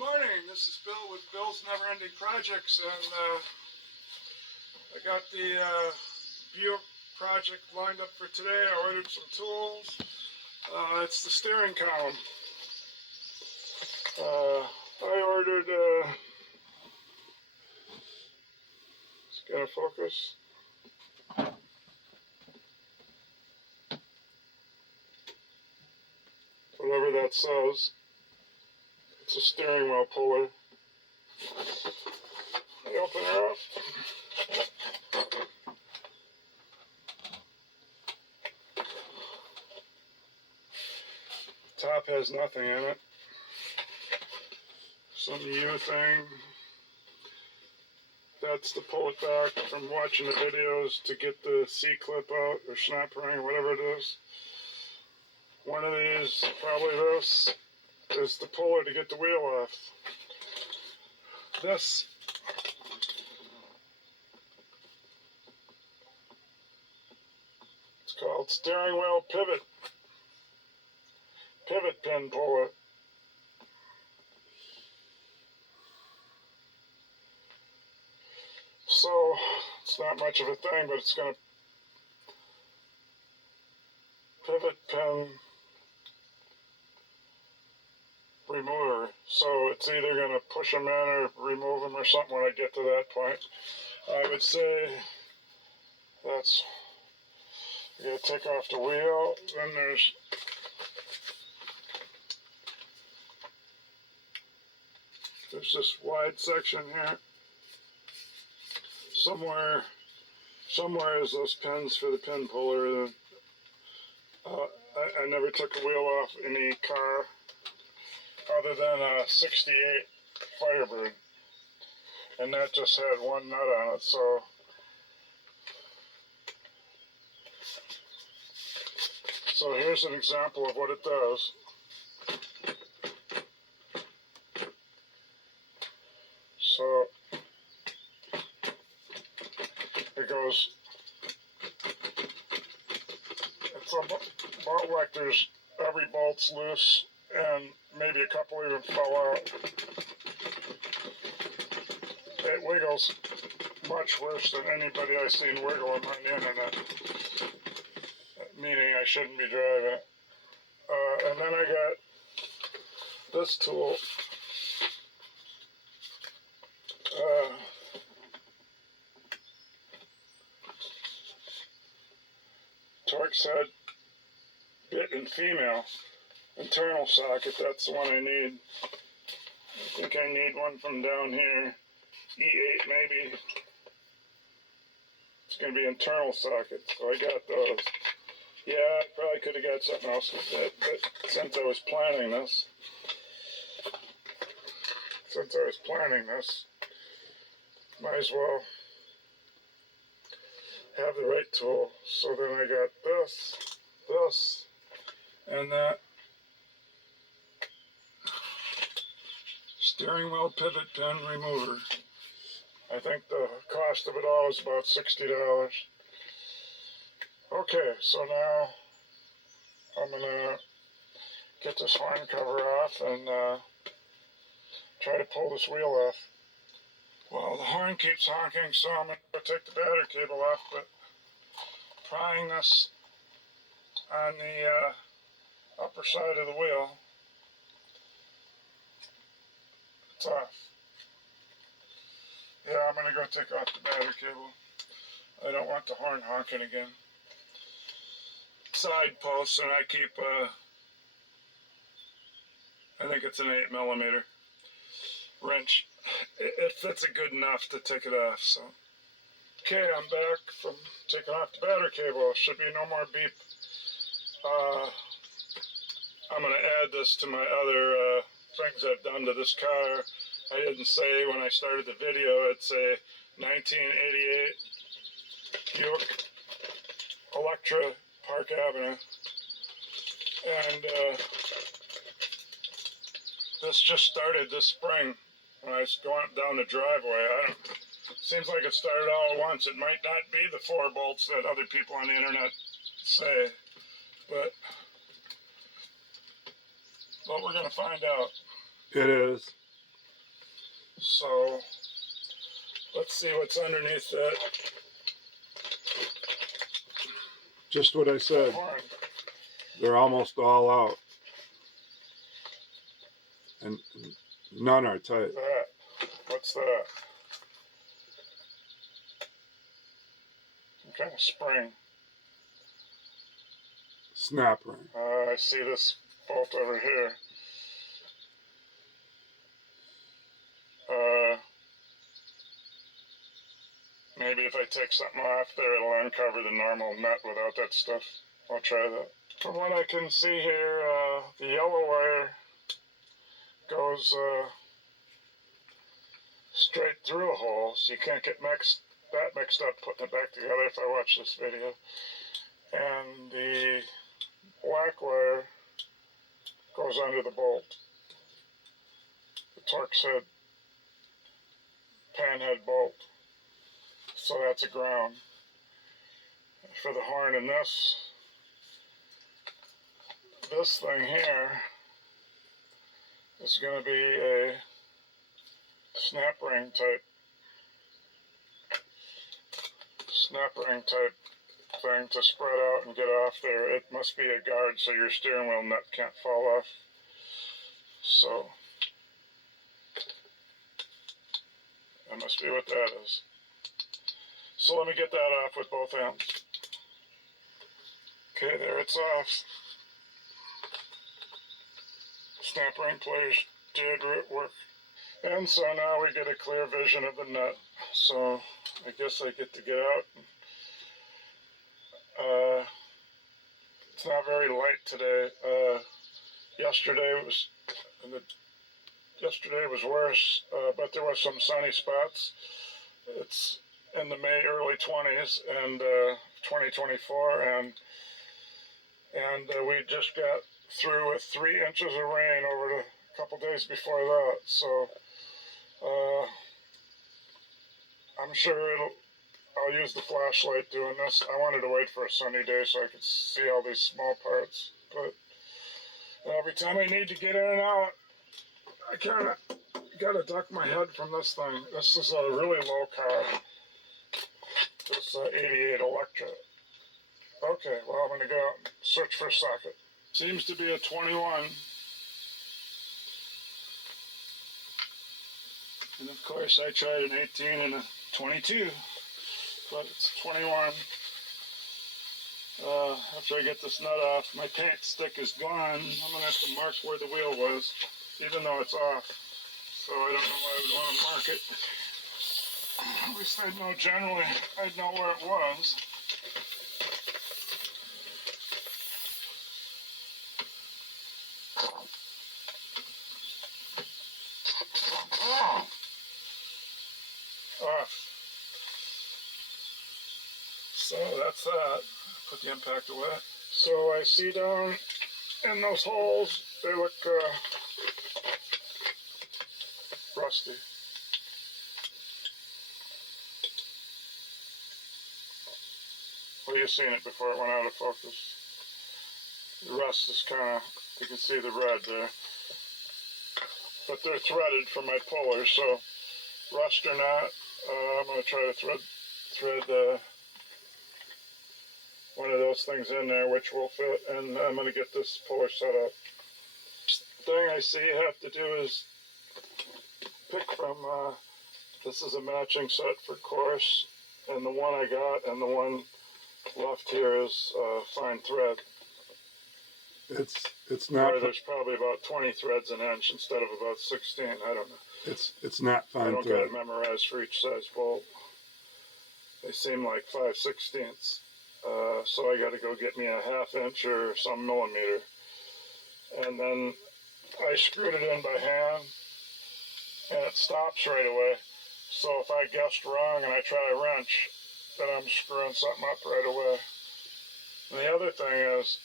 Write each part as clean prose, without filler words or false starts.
morning, this is Bill with Bill's Never Ending Projects, and I got the Buick project lined up for today. I ordered some tools. It's the steering column. I ordered, it's gonna focus. Whatever that says. It's a steering wheel puller. I open her up. Top has nothing in it. Some U thing. That's to pull it back from watching the videos to get the C-clip out or snap ring, whatever it is. One of these, probably this, is the puller to get the wheel off. This it's called steering wheel pivot pin puller. So it's not much of a thing, but it's going to pivot pin remover. So it's either going to push them in or remove them or something when I get to that point. I would say that's, you got to take off the wheel. Then there's this wide section here. Somewhere is those pins for the pin puller. I never took a wheel off any car other than a 68 Firebird, and that just had one nut on it. So here's an example of what it does. So it goes, it's about like there's every bolt's loose and maybe a couple even fell out. It wiggles much worse than anybody I've seen wiggling on the internet, meaning I shouldn't be driving it. And then I got this tool. Torx head, bit and female, internal socket, that's the one I need. I think I need one from down here, E8 maybe. It's going to be internal socket, so I got those. Yeah, I probably could have got something else with that, but since I was planning this, might as well have the right tool. So then I got this, and that steering wheel pivot pin remover. I think the cost of it all is about $60. Okay, so now I'm gonna get this horn cover off and try to pull this wheel off. Well, the horn keeps honking, so I'm going to take the battery cable off, but prying this on the upper side of the wheel, it's off. Yeah, I'm going to go take off the battery cable. I don't want the horn honking again. Side posts, and I keep, I think it's an 8mm wrench. It fits it good enough to take it off. So, okay, I'm back from taking off the battery cable. Should be no more beep. I'm going to add this to my other things I've done to this car. I didn't say when I started the video, it's a 1988 Buick Electra Park Avenue. And this just started this spring. When I was going down the driveway, seems like it started all at once. It might not be the 4 bolts that other people on the internet say, but we're going to find out. It is. So let's see what's underneath that. Just what I said. Horn. They're almost all out. And none are tight. That. What's that? Some kind of spring. Snap ring. I see this bolt over here. Maybe if I take something off there, it'll uncover the normal nut without that stuff. I'll try that. From what I can see here, the yellow wire goes straight through a hole, so you can't get that mixed up putting it back together if I watch this video. And the black wire goes under the bolt. The torx head, pan head bolt. So that's a ground. For the horn in this thing here is going to be a snap ring type thing to spread out and get off there. It must be a guard so your steering wheel nut can't fall off. So that must be what that is. So let me get that off with both ends. Okay, there it's off. Snap ring pliers did work. And so now we get a clear vision of the nut. So I guess I get to get out. It's not very light today. Yesterday was worse, but there was some sunny spots. It's in the early 20s and 2024, and we just got through with 3 inches of rain over the couple days before that. So I'm sure I'll use the flashlight doing this. I wanted to wait for a sunny day so I could see all these small parts, but every time I need to get in and out, I kind of got to duck my head from this thing. This is a really low car. This 88 Electra. Okay, well, I'm going to go out and search for a socket. Seems to be a 21. And of course, I tried an 18 and a 22, but it's 21. After I get this nut off, my paint stick is gone. I'm going to have to mark where the wheel was, even though it's off. So I don't know why I would want to mark it. At least I'd know generally, I'd know where it was. Off. So that's that. Put the impact away. So I see down in those holes, they look rusty. Well, you've seen it before it went out of focus. The rust is kind of, you can see the red there. But they're threaded from my puller, so rust or not, I'm going to try to thread one of those things in there, which will fit, and I'm going to get this puller set up. Thing I see you have to do is pick from, this is a matching set for course, and the one I got and the one left here is fine thread. It's not. Or there's probably about 20 threads an inch instead of about 16. I don't know. It's not fine I don't thread. got it memorized for each size bolt. They seem like 5/16. So I got to go get me a 1/2 inch or some millimeter, and then I screwed it in by hand, and it stops right away. So if I guessed wrong and I try a wrench, then I'm screwing something up right away. And the other thing is,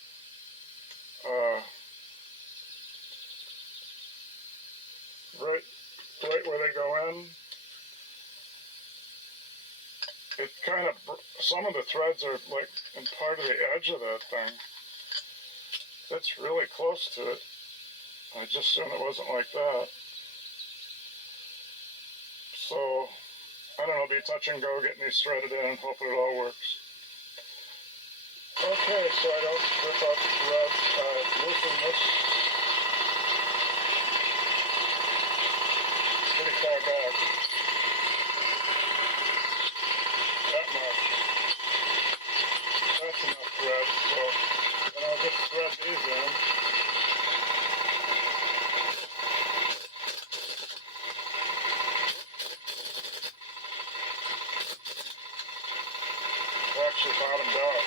right where they go in, it kind of, some of the threads are like in part of the edge of that thing. It's really close to it. I just assumed it wasn't like that. So, I don't know, be touch and go getting these threaded in and hoping it all works. Okay, so I don't rip up the threads, loosen this. Pretty far back. That much. That's enough thread, so then I'll just thread these in. They're actually bottomed out.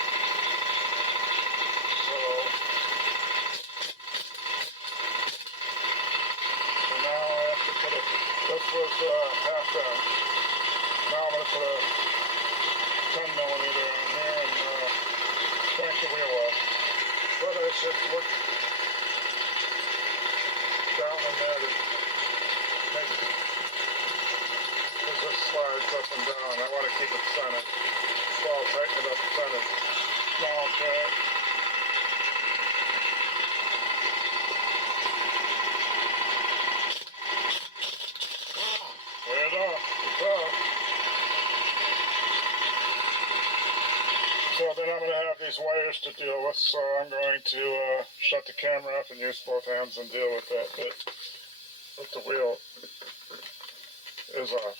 So now I have to put this was half done. Now I'm going to put a 10 millimeter on here and crank the wheel off. But I should look down in there to make it, because this slides up and down. I want to keep it centered. So I'll tighten it up centered. Now, okay. There it is. It's off. So then I'm going to have these wires to deal with, so I'm going to shut the camera off and use both hands and deal with that bit. But the wheel is off.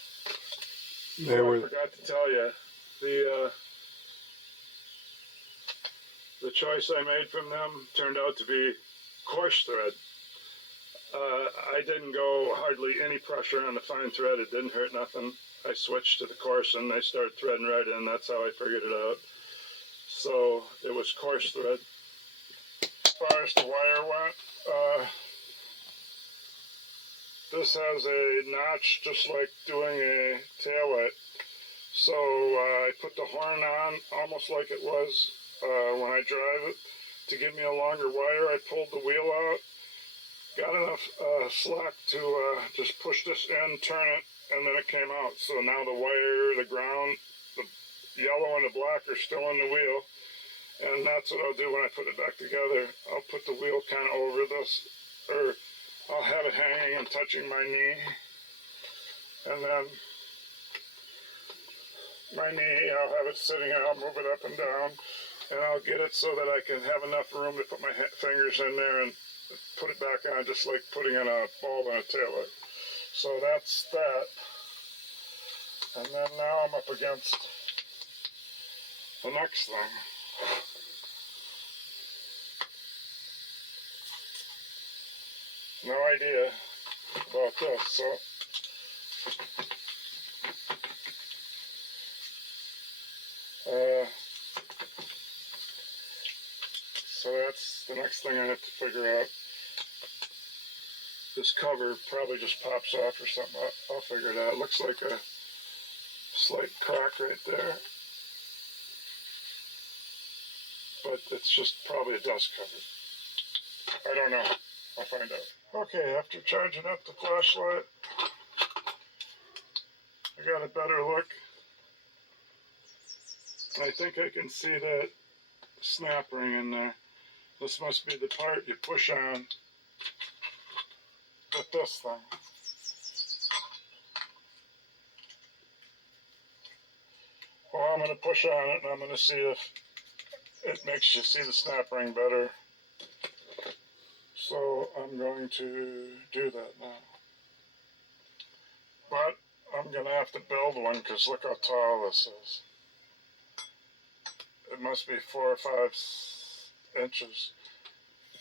I forgot to tell you, the choice I made from them turned out to be coarse thread. I didn't go hardly any pressure on the fine thread. It didn't hurt nothing. I switched to the coarse and I started threading right in. That's how I figured it out. So it was coarse thread. As far as the wire went, this has a notch just like doing a taillight. So I put the horn on almost like it was when I drive it to give me a longer wire. I pulled the wheel out, got enough slack to just push this in, turn it, and then it came out. So now the wire, the ground, the yellow and the black are still in the wheel. And that's what I'll do when I put it back together. I'll put the wheel kind of over this, or I'll have it hanging and touching my knee. And then my knee, I'll have it sitting, and I'll move it up and down. And I'll get it so that I can have enough room to put my fingers in there and put it back on, just like putting in a bulb on a taillight. So that's that. And then now I'm up against the next thing. No idea about this, so that's the next thing I have to figure out. This cover probably just pops off or something. I'll figure it out. It looks like a slight crack right there, but it's just probably a dust cover. I don't know. I'll find out. Okay, after charging up the flashlight, I got a better look. I think I can see that snap ring in there. This must be the part you push on with this thing. Well, I'm going to push on it and I'm going to see if it makes you see the snap ring better. So I'm going to do that now. But I'm going to have to build one because look how tall this is. It must be 4 or 5 inches.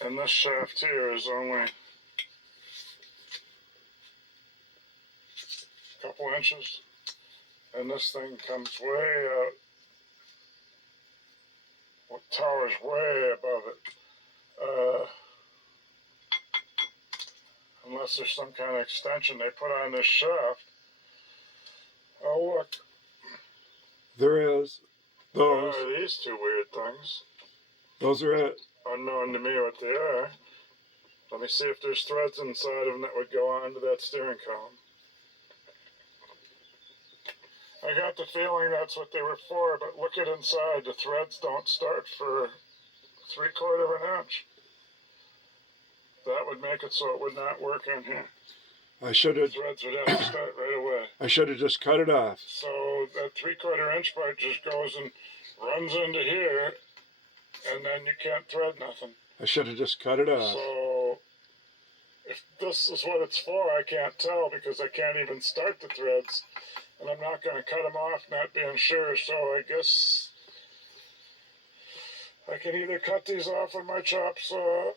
And this shaft here is only a couple inches. And this thing comes way out. Well, towers way above it. Unless there's some kind of extension they put on this shaft. Oh, look. There is. Those. There are these two weird things. Those are it. Unknown to me what they are. Let me see if there's threads inside of them that would go onto that steering column. I got the feeling that's what they were for, but look at inside. The threads don't start for 3/4 of an inch. That would make it so it would not work in here. I should have. Threads would have to start right away. I should have just cut it off. So that 3/4 inch part just goes and runs into here, and then you can't thread nothing. I should have just cut it off. So if this is what it's for, I can't tell because I can't even start the threads, and I'm not going to cut them off not being sure. So I guess I can either cut these off with my chop saw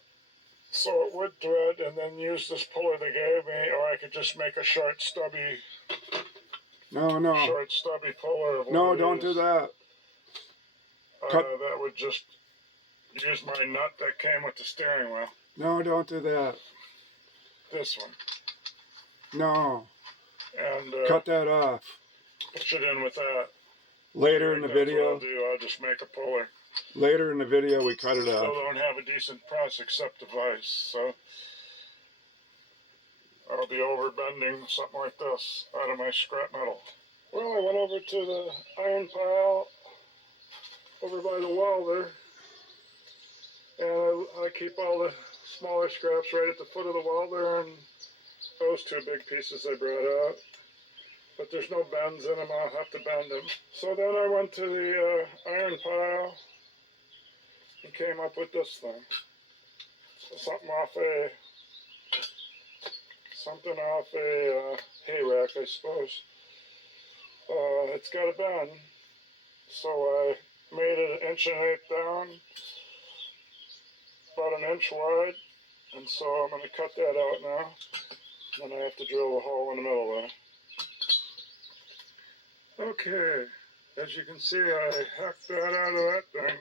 so it would thread and then use this puller they gave me, or I could just make a short stubby puller. No, don't do that. That would just use my nut that came with the steering wheel. No, don't do that. This one. No. And cut that off. Push it in with that. Later in the video. I'll just make a puller. Later in the video, we cut it off. Still don't have a decent press except the vise, so I'll be over bending something like this out of my scrap metal. Well, I went over to the iron pile over by the welder, and I keep all the smaller scraps right at the foot of the welder, and those 2 big pieces I brought out. But there's no bends in them, I'll have to bend them. So then I went to the iron pile and came up with this thing. Something off a hay rack, I suppose. It's got a bend, so I made it 1 1/8 down, about 1 inch wide, and so I'm going to cut that out now. Then I have to drill a hole in the middle there. Okay, as you can see, I hacked that out of that thing.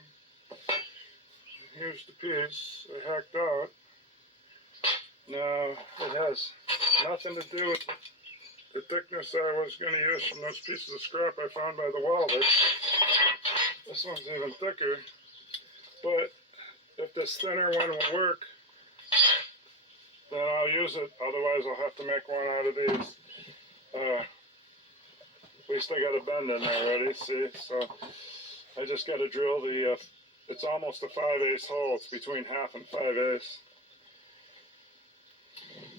Here's the piece I hacked out. Now, it has nothing to do with the thickness I was going to use from those pieces of scrap I found by the welder. This one's even thicker. But if this thinner one will work, then I'll use it. Otherwise, I'll have to make one out of these. At least I got a bend in there already, see? So I just got to drill the, it's almost a 5/8 hole. It's between 1/2 and 5/8.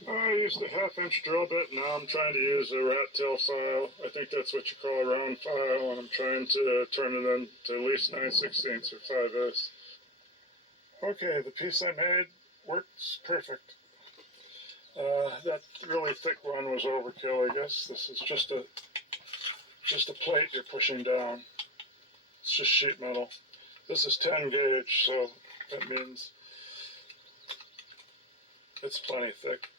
I used a 1/2 inch drill bit. Now I'm trying to use a rat tail file. I think that's what you call a round file, and I'm trying to turn it into at least 9/16 or 5/8. Okay, the piece I made works perfect. That really thick one was overkill, I guess. This is just a plate you're pushing down. It's just sheet metal. This is 10 gauge, so that means it's plenty thick.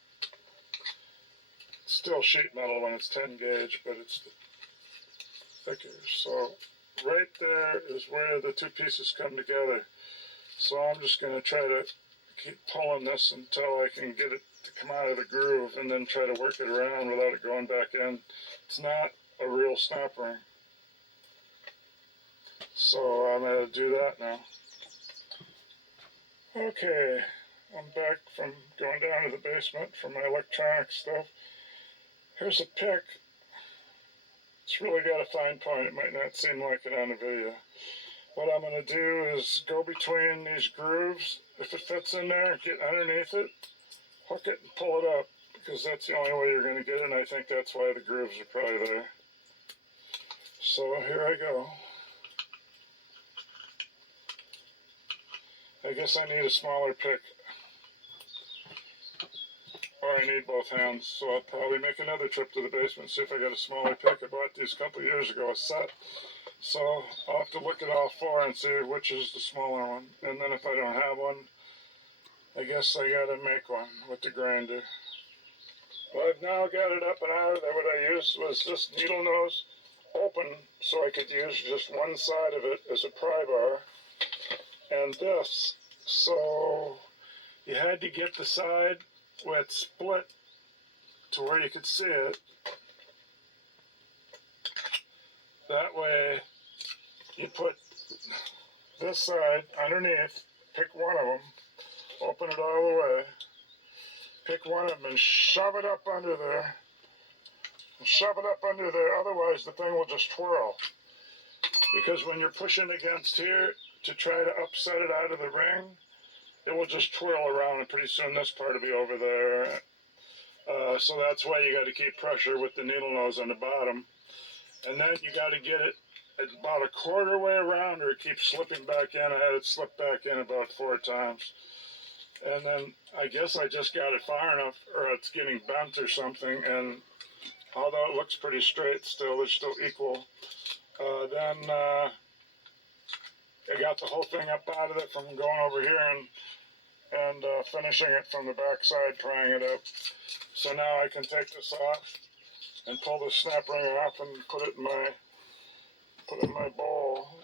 It's still sheet metal when it's 10 gauge, but it's thicker. So right there is where the 2 pieces come together. So I'm just going to try to keep pulling this until I can get it to come out of the groove, and then try to work it around without it going back in. It's not a real snap ring. So I'm going to do that now. Okay, I'm back from going down to the basement for my electronic stuff. Here's a pick. It's really got a fine point. It might not seem like it on the video. What I'm going to do is go between these grooves. If it fits in there, get underneath it, hook it and pull it up, because that's the only way you're going to get it, and I think that's why the grooves are probably there. So here I go. I guess I need a smaller pick. Or I need both hands, so I'll probably make another trip to the basement and see if I got a smaller pick. I bought these a couple of years ago, a set. So I'll have to look at all 4 and see which is the smaller one. And then if I don't have one, I guess I gotta make one with the grinder. Well, I've now got it up and out. What I used was this needle nose open, so I could use just one side of it as a pry bar. And this, so you had to get the side where it's split to where you could see it. That way, you put this side underneath, pick one of them, open it all the way, pick one of them and shove it up under there. And shove it up under there, otherwise the thing will just twirl. Because when you're pushing against here to try to upset it out of the ring, it will just twirl around, and pretty soon this part will be over there. So that's why you got to keep pressure with the needle nose on the bottom. And then you got to get it about a quarter way around or it keeps slipping back in. I had it slip back in about 4 times. And then I guess I just got it far enough or it's getting bent or something. And although it looks pretty straight still, they're still equal. Then I got the whole thing up out of it from going over here and finishing it from the back side, prying it up. So now I can take this off and pull the snap ring off and put it in my bowl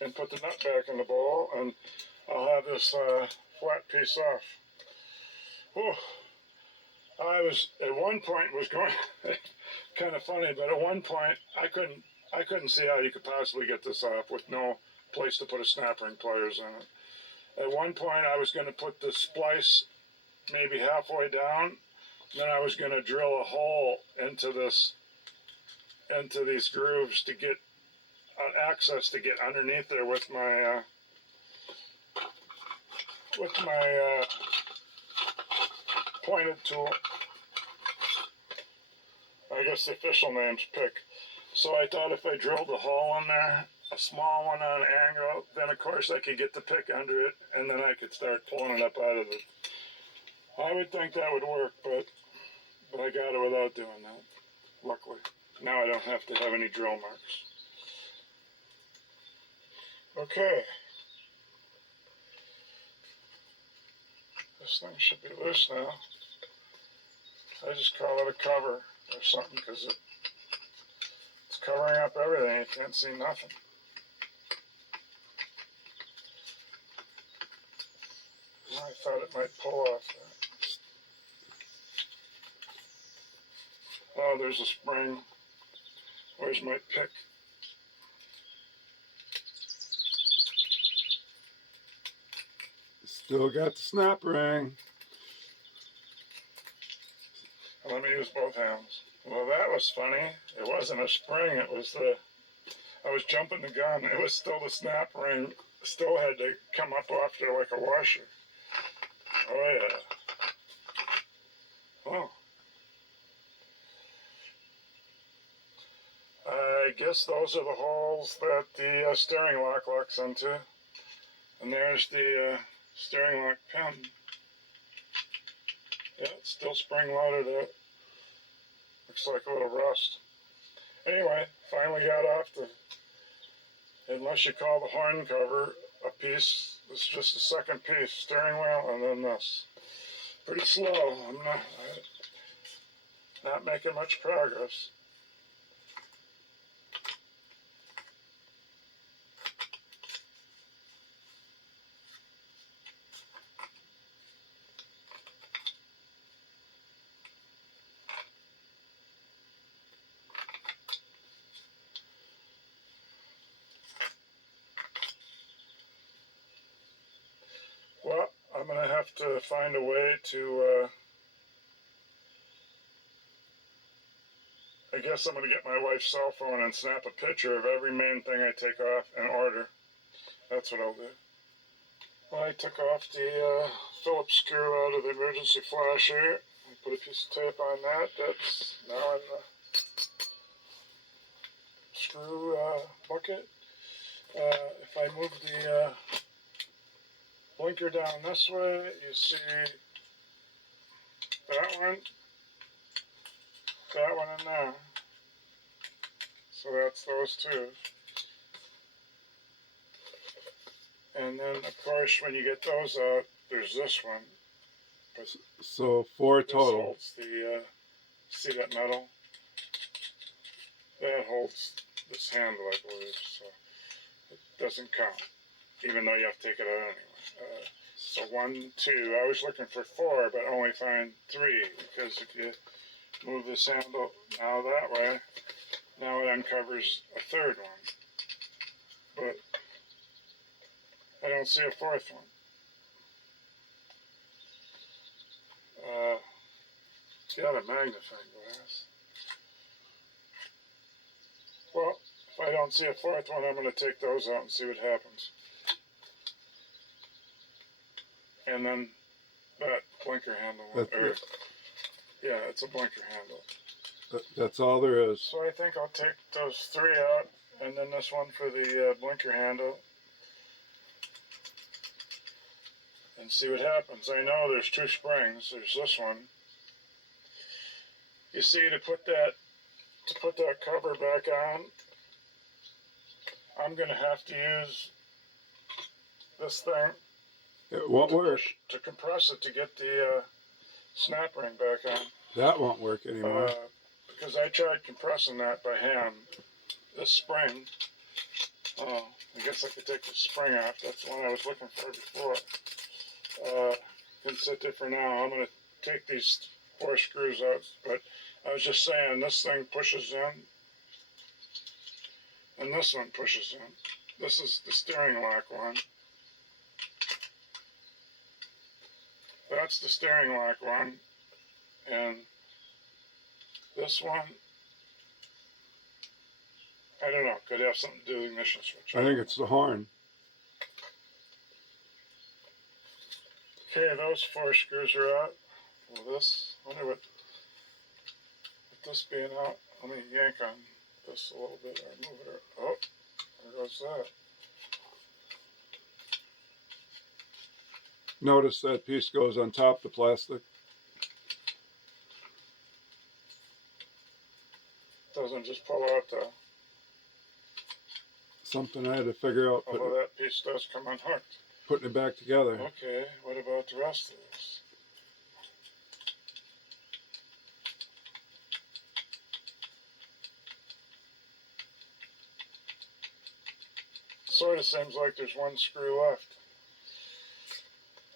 and put the nut back in the bowl, and I'll have this flat piece off. Whew. I was at one point was going kind of funny, but at one point I couldn't see how you could possibly get this off with no place to put a snap ring pliers in it. At one point I was going to put the splice maybe halfway down, then I was going to drill a hole into these grooves to get access to get underneath there with my pointed tool. I guess the official name's pick. So I thought if I drilled a hole in there, a small one on an angle, then of course I could get the pick under it and then I could start pulling it up out of it. I would think that would work, but I got it without doing that, luckily. Now I don't have to have any drill marks. Okay. This thing should be loose now. I just call it a cover or something because it's covering up everything. You can't see nothing. I thought it might pull off there. Oh, there's a spring. Where's my pick? Still got the snap ring. Let me use both hands. Well, that was funny. It wasn't a spring. It was I was jumping the gun. It was still the snap ring. Still had to come up off there like a washer. Oh, yeah. Oh. I guess those are the holes that the steering lock locks into. And there's the steering lock pin. Yeah, it's still spring loaded. Looks like a little rust. Anyway, finally got off unless you call the horn cover a piece, it's just a second piece, steering wheel, and then this. Pretty slow. I'm not making much progress. Well, I'm going to have to find a way to, I guess I'm going to get my wife's cell phone and snap a picture of every main thing I take off in order. That's what I'll do. Well, I took off the Phillips screw out of the emergency flasher. I put a piece of tape on that. That's now in the screw bucket. If I move the blinker down this way, you see that one in there. So that's those two. And then, of course, when you get those out, there's this one. So 4 This total. holds the, see that metal? That holds this handle, I believe, so it doesn't count, even though you have to take it out anyway. So 1, 2, I was looking for 4, but only find 3, because if you move this handle now that way, now it uncovers a third one. But I don't see a fourth one. Got a magnifying glass. Well, if I don't see a fourth one, I'm going to take those out and see what happens. And then that blinker handle, or Yeah, it's a blinker handle. That's all there is. So I think I'll take those 3 out, and then this one for the blinker handle, and see what happens. I know there's 2 springs. There's this one. You see, to put that cover back on, I'm gonna have to use this thing. It won't work. To compress it to get the snap ring back on. That won't work anymore. Because I tried compressing that by hand. This spring, I guess I could take the spring off. That's the one I was looking for before. Can sit there for now. I'm going to take these 4 screws out, but I was just saying this thing pushes in, and this one pushes in. This is the steering lock one. That's the steering lock one, and this one, I don't know, could have something to do with the ignition switch. I think it's the horn. Okay, those 4 screws are out. Well, this, I wonder what this being out, let me yank on this a little bit, or move it, oh, there goes that. Notice that piece goes on top of the plastic. Doesn't just pull out though. Something I had to figure out, Although that piece does come unhooked. Putting it back together. Okay, what about the rest of this? Sort of seems like there's 1 screw left.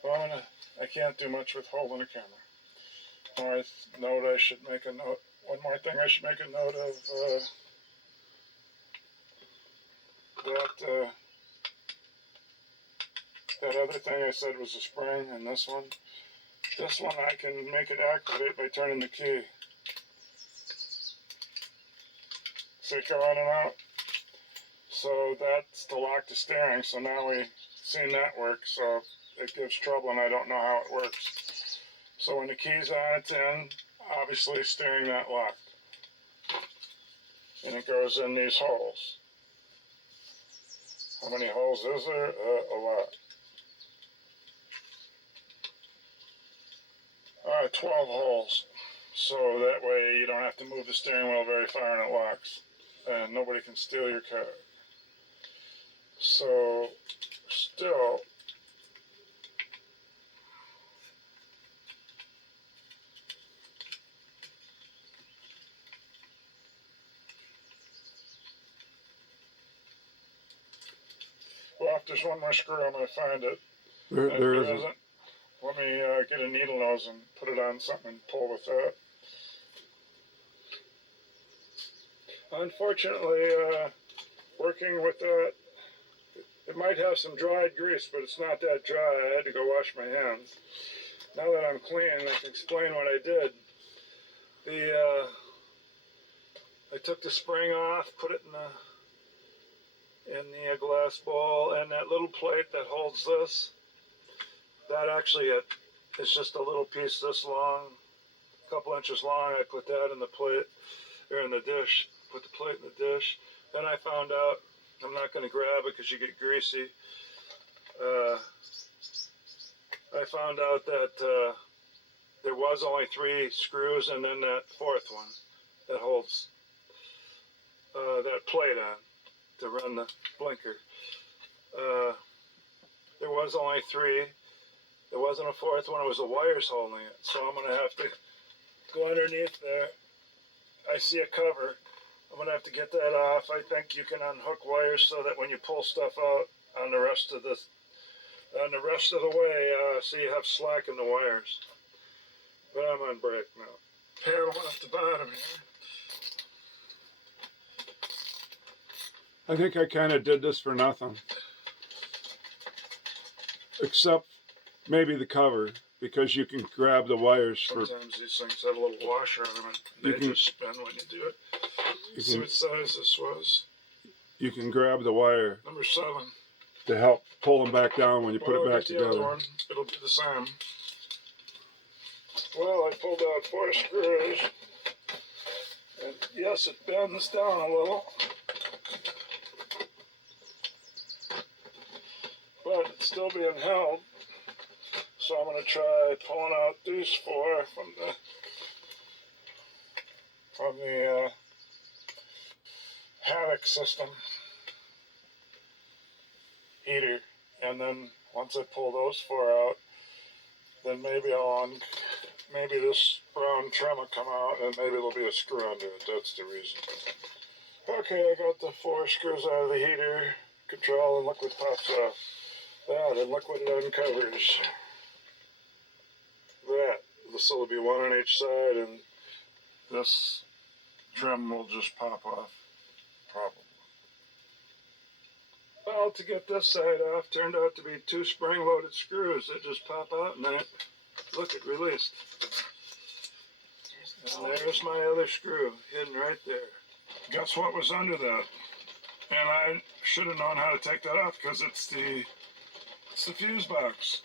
Well, I can't do much with holding a camera. I note I should make a note. One more thing I should make a note of, that other thing I said was a spring, and this one I can make it activate by turning the key. See it go on and out? So that's to lock the steering, so now we've seen that work, so it gives trouble and I don't know how it works. So when the key's on, it's in, obviously steering that locked. And it goes in these holes. How many holes is there? A lot. 12 holes. So that way you don't have to move the steering wheel very far and it locks. And nobody can steal your car. So, still, well, if there's 1 more screw, I'm going to find it. There isn't. Let me get a needle nose and put it on something and pull with that. Unfortunately, working with that, it might have some dried grease, but it's not that dry. I had to go wash my hands. Now that I'm clean, I can explain what I did. I took the spring off, put it in the glass bowl, and that little plate that holds this, that actually is just a little piece this long, a couple inches long. I put that in the plate, or in the dish, put the plate in the dish. Then I found out, I'm not going to grab it because you get greasy. I found out that there was only 3 screws, and then that 4th one that holds that plate on to run the blinker. There was only 3. There wasn't a 4th one. It was the wires holding it. So I'm going to have to go underneath there. I see a cover. I'm going to have to get that off. I think you can unhook wires so that when you pull stuff out on the rest of the way, so you have slack in the wires. But I'm on break now. Pair one at the bottom here. I think I kind of did this for nothing. Except maybe the cover, because you can grab the wires for... Sometimes these things have a little washer on them, and they just spin when you do it. See what size this was. You can grab the wire. Number 7. To help pull them back down when you put it back together. Other one. It'll be the same. Well, I pulled out 4 screws, and yes, it bends down a little, but it's still being held. So I'm going to try pulling out these 4 from the Havoc system heater, and then once I pull those 4 out, then maybe maybe this brown trim will come out, and maybe there'll be a screw under it. That's the reason. Okay, I got the 4 screws out of the heater control, and liquid pops off. That, and look what it uncovers. That. So will be 1 on each side, and this trim will just pop off, probably. Well, to get this side off, turned out to be 2 spring-loaded screws that just pop out, and then look, it released. And there's my other screw, hidden right there. Guess what was under that? And I should have known how to take that off, because it's the fuse box.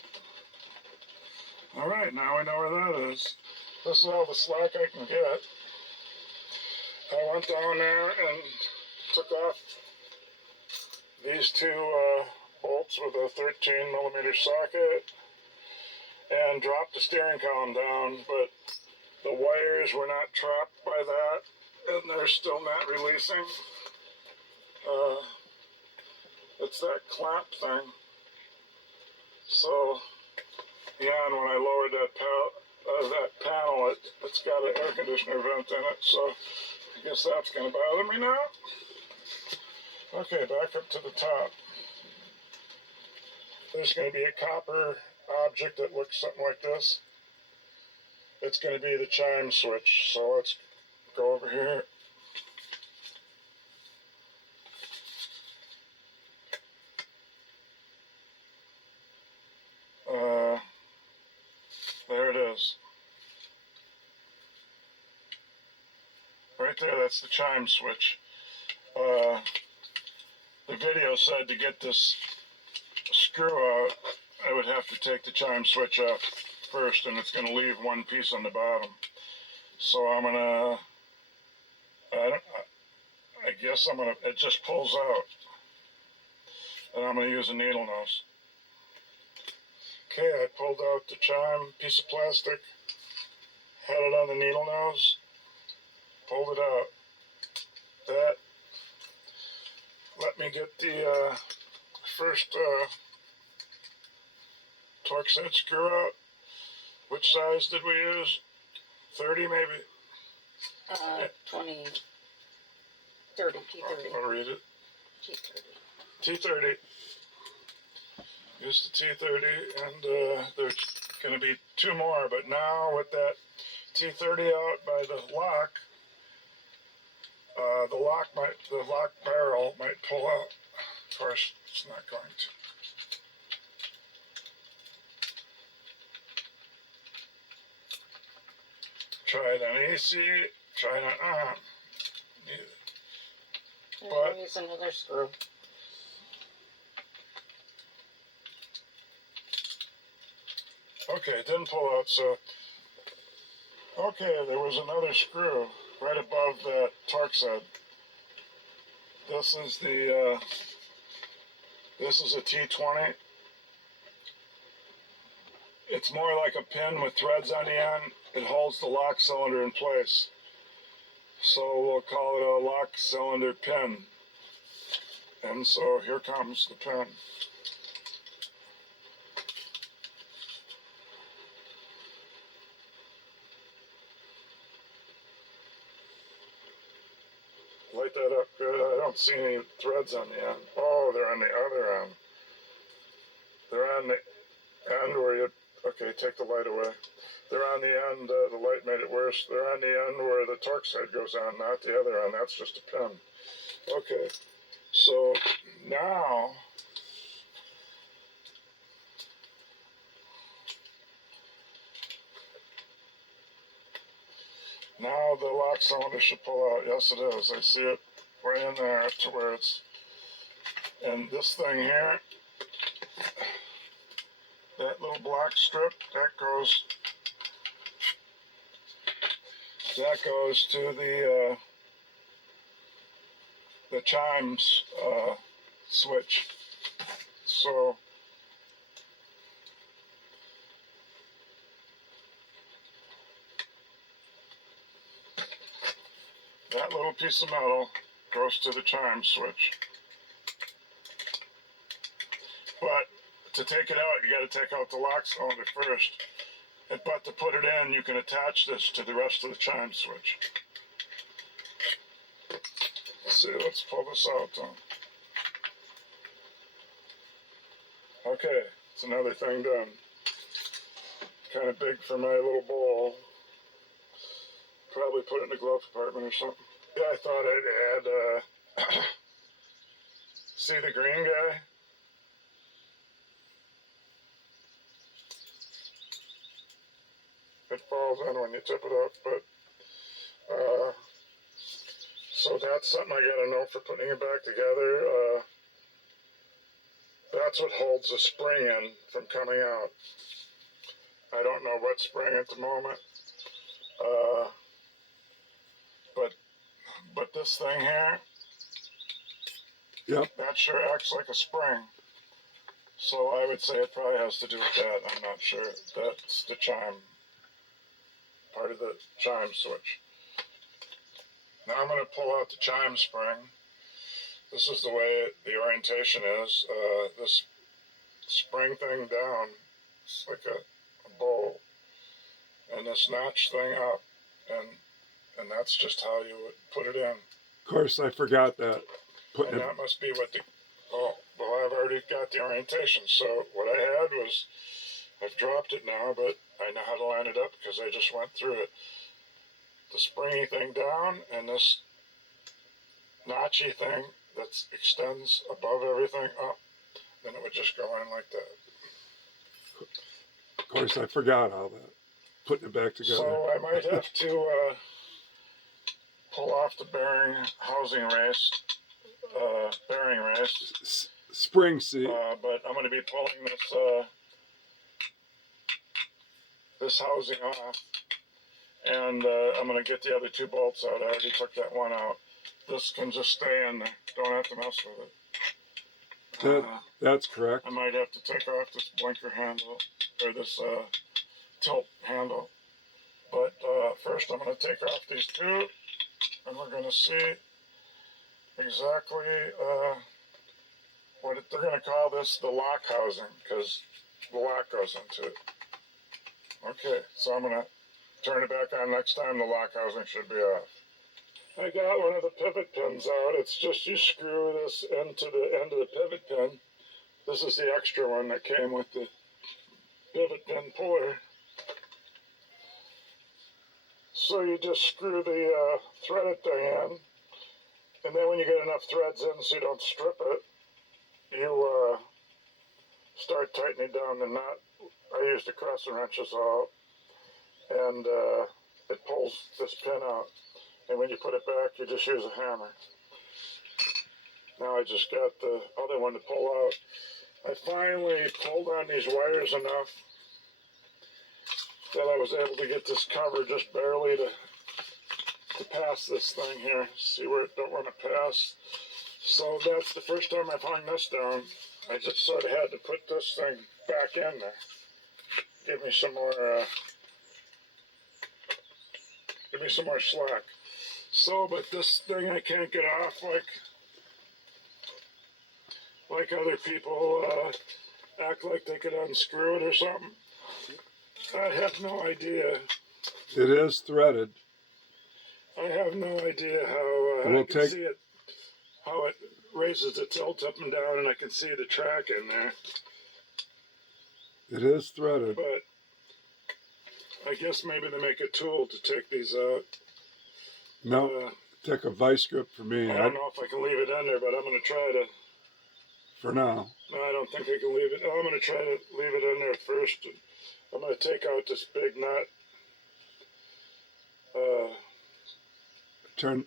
All right, now we know where that is. This is all the slack I can get. I went down there and took off these 2 bolts with a 13mm socket and dropped the steering column down, but the wires were not trapped by that, and they're still not releasing. It's that clamp thing. So, yeah, and when I lowered that panel, it's got an air conditioner vent in it, so I guess that's going to bother me now. Okay, back up to the top. There's going to be a copper object that looks something like this. It's going to be the chime switch, so let's go over here. There it is. Right there, that's the chime switch. The video said to get this screw out, I would have to take the chime switch off first, and it's going to leave 1 piece on the bottom. So I'm going to, I guess it just pulls out. And I'm going to use a needle nose. Okay, I pulled out the chime piece of plastic, had it on the needle nose, pulled it out. That let me get the first torx head screw out. Which size did we use? 30 maybe? 20, 30, T30. I'll read it. T30. T30. Use the T30, and there's going to be 2 more, but now with that T30 out by the lock, the lock barrel might pull out. Of course, it's not going to. Try it on AC, try it on neither. But use another screw. okay, it didn't pull out, so okay, there was another screw right above that torx head. This is a T20. It's more like a pin with threads on the end. It holds the lock cylinder in place. So we'll call it a lock cylinder pin. And so here comes the pin. Light that up good. I don't see any threads on the end. Oh, they're on the other end. They're on the end where you... Okay, take the light away. They're on the end. The light made it worse. They're on the end where the torx head goes on, not the other end. That's just a pin. Okay, so now... Now the lock cylinder should pull out. Yes, it is. I see it right in there to where it's... And this thing here, that little black strip, that goes that goes to the chimes switch. So that little piece of metal goes to the chime switch. But to take it out, you got to take out the lock cylinder first. But to put it in, you can attach this to the rest of the chime switch. Let's see, let's pull this out then. Okay, it's another thing done. Kind of big for my little bowl. Probably put it in the glove compartment or something. Yeah, I thought I'd add, see the green guy? It falls in when you tip it up, but, so that's something I gotta know for putting it back together. That's what holds the spring in from coming out. I don't know what spring at the moment. But this thing here, Yep. that sure acts like a spring. So I would say it probably has to do with that. I'm not sure. That's the chime, part of the chime switch. Now I'm going to pull out the chime spring. This is the way the orientation is. This spring thing down, it's like a bowl, and this notch thing up, and that's just how you would put it in. Of course, I forgot that. And that must be what the, oh, well, I've already got the orientation. So what I had was, I've dropped it now, but I know how to line it up because I just went through it. The springy thing down, and this notchy thing that extends above everything up. Then it would just go in like that. Of course, I forgot all that. Putting it back together. So I might have to pull off the bearing housing race, bearing race. Spring seat. But I'm going to be pulling this housing off, and I'm going to get the other two bolts out. I already took that one out. This can just stay in there. Don't have to mess with it. That's correct. I might have to take off this blinker handle, or this tilt handle. But first I'm going to take off these two, and we're going to see exactly they're going to call this the lock housing, because the lock goes into it. Okay, so I'm going to turn it back on next time. The lock housing should be off. I got one of the pivot pins out. It's just you screw this into the end of the pivot pin. This is the extra one that came with the pivot pin puller. So you just screw the threaded thing in, and then when you get enough threads in so you don't strip it, you start tightening down the nut. I used the crescent wrenches out, and it pulls this pin out. And when you put it back, you just use a hammer. Now I just got the other one to pull out. I finally pulled on these wires enough that I was able to get this cover just barely to pass this thing here. See where it don't want to pass. So that's the first time I've hung this down. I just sort of had to put this thing back in there. Give me some more slack. So, but this thing I can't get off like other people act like they could unscrew it or something. I have no idea. It is threaded. I have no idea how I can see it, how it raises the tilt up and down, and I can see the track in there. It is threaded. But I guess maybe they make a tool to take these out. No, take a vice grip for me. I don't know if I can leave it in there, but I'm going to try to. For now. No, I don't think I can leave it. I'm going to try to leave it in there first. I'm going to take out this big nut. Turned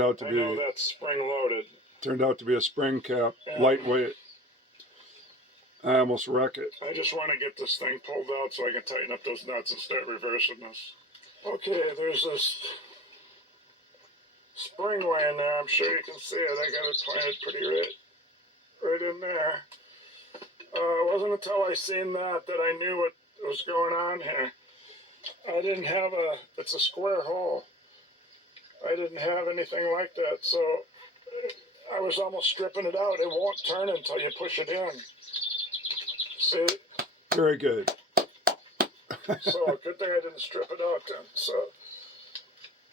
out to be. I know that's spring loaded. Turned out to be a spring cap, lightweight. I almost wreck it. I just want to get this thing pulled out so I can tighten up those nuts and start reversing this. Okay, there's this springway in there. I'm sure you can see it. I got it pointed pretty right in there. It wasn't until I seen that I knew what was going on here. I didn't have it's a square hole. I didn't have anything like that, so I was almost stripping it out. It won't turn until you push it in. See? Very good. So good thing I didn't strip it out then. So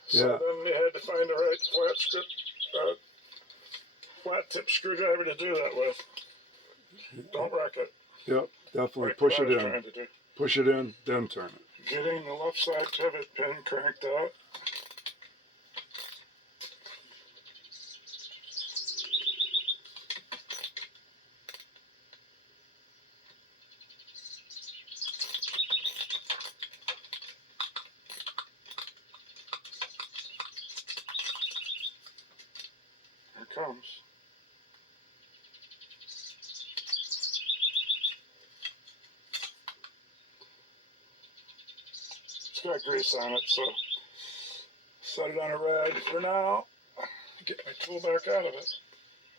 Yeah. then you had to find the right flat tip screwdriver to do that with. Don't wreck it. Yep, definitely Like push what it I was in. trying to do. Push it in, then turn it. Getting the left side pivot pin cranked out. Here it comes. It's got grease on it, so set it on a rag for now. Get my tool back out of it.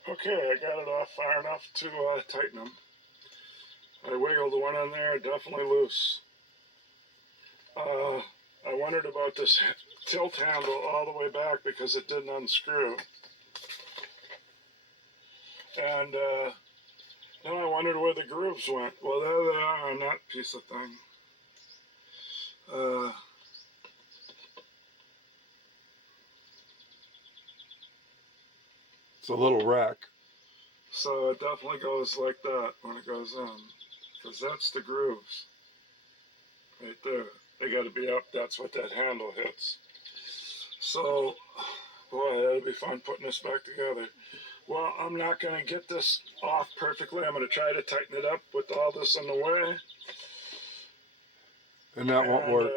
Okay, I got it off far enough to tighten them. I wiggled the one on there, definitely loose. I wondered about this tilt handle all the way back because it didn't unscrew. And then I wondered where the grooves went. Well, there they are on that piece of thing. It's a little rack. So it definitely goes like that when it goes in, because that's the grooves right there. They got to be up. That's what that handle hits. So, boy, that'll be fun putting this back together. Well, I'm not going to get this off perfectly. I'm going to try to tighten it up with all this in the way. And that won't work.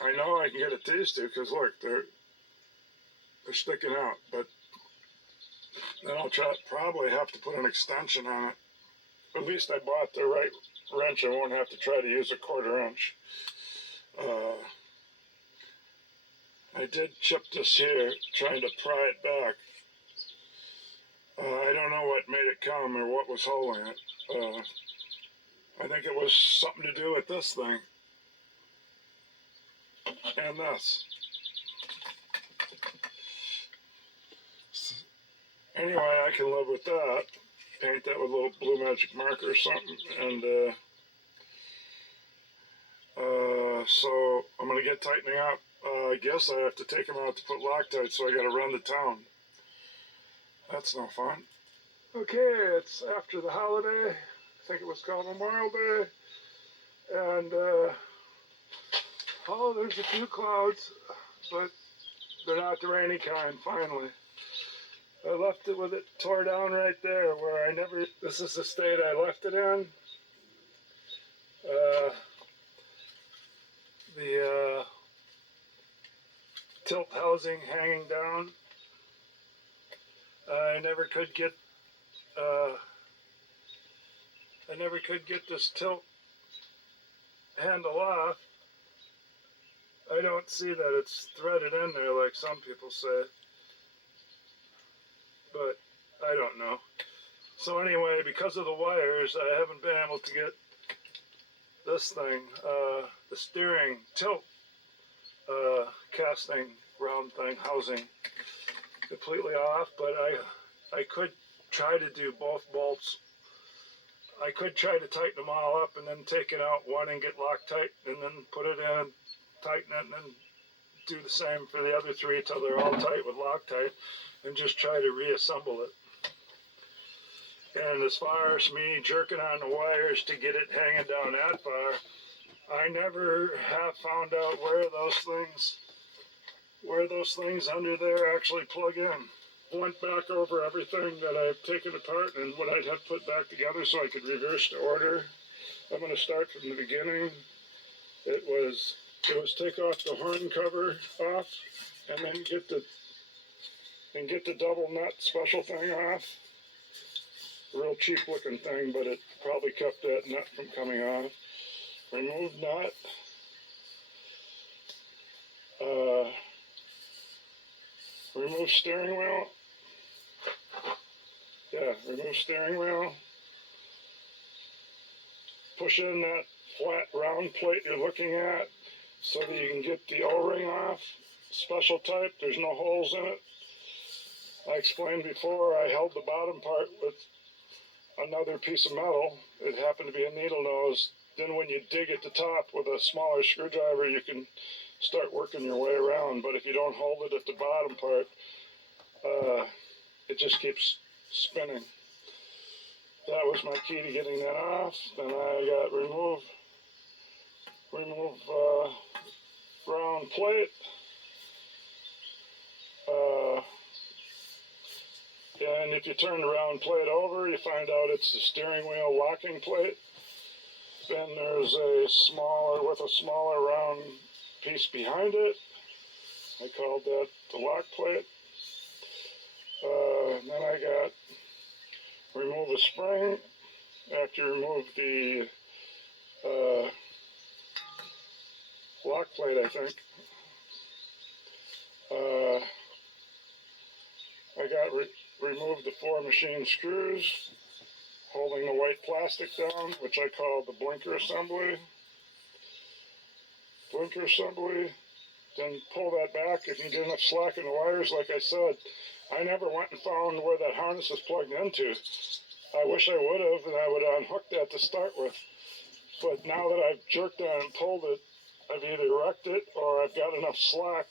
I know I can get it these two because look, they're sticking out. But then I'll probably have to put an extension on it. At least I bought the right wrench. I won't have to try to use a 1/4 inch. I did chip this here, trying to pry it back. I don't know what made it come or what was holding it. I think it was something to do with this thing. And this. Anyway, I can live with that. Paint that with a little blue magic marker or something. And so I'm going to get tightening up. I guess I have to take them out to put Loctite, so I got to run to town. That's no fun. Okay, it's after the holiday. I think it was called Memorial Day. And, oh, there's a few clouds, but they're not the rainy kind, finally. I left it with it tore down right there where I never, this is the state I left it in. The tilt housing hanging down. I never could get this tilt handle off. I don't see that it's threaded in there like some people say, but I don't know. So anyway, because of the wires, I haven't been able to get this thing, the steering tilt casting round thing housing completely off, but I could try to do both bolts. I could try to tighten them all up and then take it out one and get Loctite and then put it in and tighten it and then do the same for the other three till they're all tight with Loctite and just try to reassemble it. And as far as me jerking on the wires to get it hanging down that far, I never have found out where those things under there actually plug in. Went back over everything that I've taken apart and what I'd have put back together so I could reverse the order. I'm going to start from the beginning. It was take off the horn cover off and then get the double nut special thing off. Real cheap looking thing, but it probably kept that nut from coming off. Remove nut. Remove steering wheel. Yeah, remove steering wheel. Push in that flat round plate you're looking at so that you can get the O-ring off. Special type, there's no holes in it. I explained before I held the bottom part with another piece of metal. It happened to be a needle nose. Then when you dig at the top with a smaller screwdriver, you can start working your way around. But if you don't hold it at the bottom part, it just keeps spinning. That was my key to getting that off. Then I got remove round plate. And if you turn the round plate over, you find out it's the steering wheel locking plate. Then there's a smaller round piece behind it. I called that the lock plate. Then I got remove a spring. After you remove the lock plate, I think. I got removed the 4 machine screws, holding the white plastic down, which I call the blinker assembly. Then pull that back if you get enough slack in the wires. Like I said, I never went and found where that harness is plugged into. I wish I would have, and I would have unhooked that to start with. But now that I've jerked on and pulled it, I've either wrecked it or I've got enough slack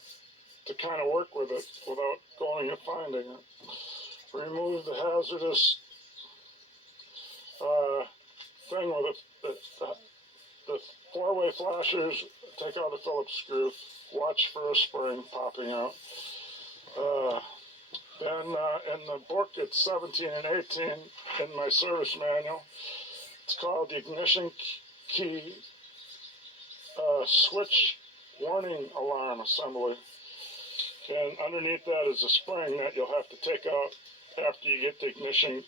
to kind of work with it without going and finding it. Remove the hazardous thing with the 4-way flashers. Take out the Phillips screw. Watch for a spring popping out. Then in the book, it's 17 and 18 in my service manual. It's called the ignition key switch warning alarm assembly. And underneath that is a spring that you'll have to take out after you get the ignition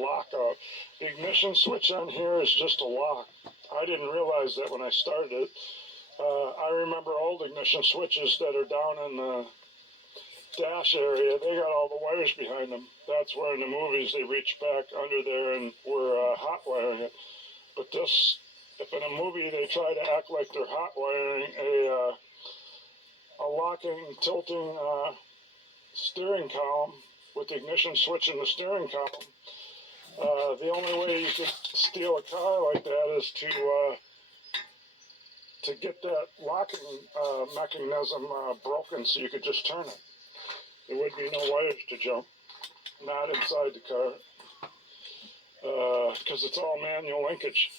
lock out. The ignition switch on here is just a lock. I didn't realize that when I started it. I remember old ignition switches that are down in the dash area. They got all the wires behind them. That's where in the movies they reach back under there and were hot wiring it. But this, if in a movie they try to act like they're hot wiring a locking, tilting steering column with the ignition switch in the steering column, the only way you could steal a car like that is to get that locking mechanism broken so you could just turn it. There would be no wires to jump, not inside the car, because it's all manual linkage.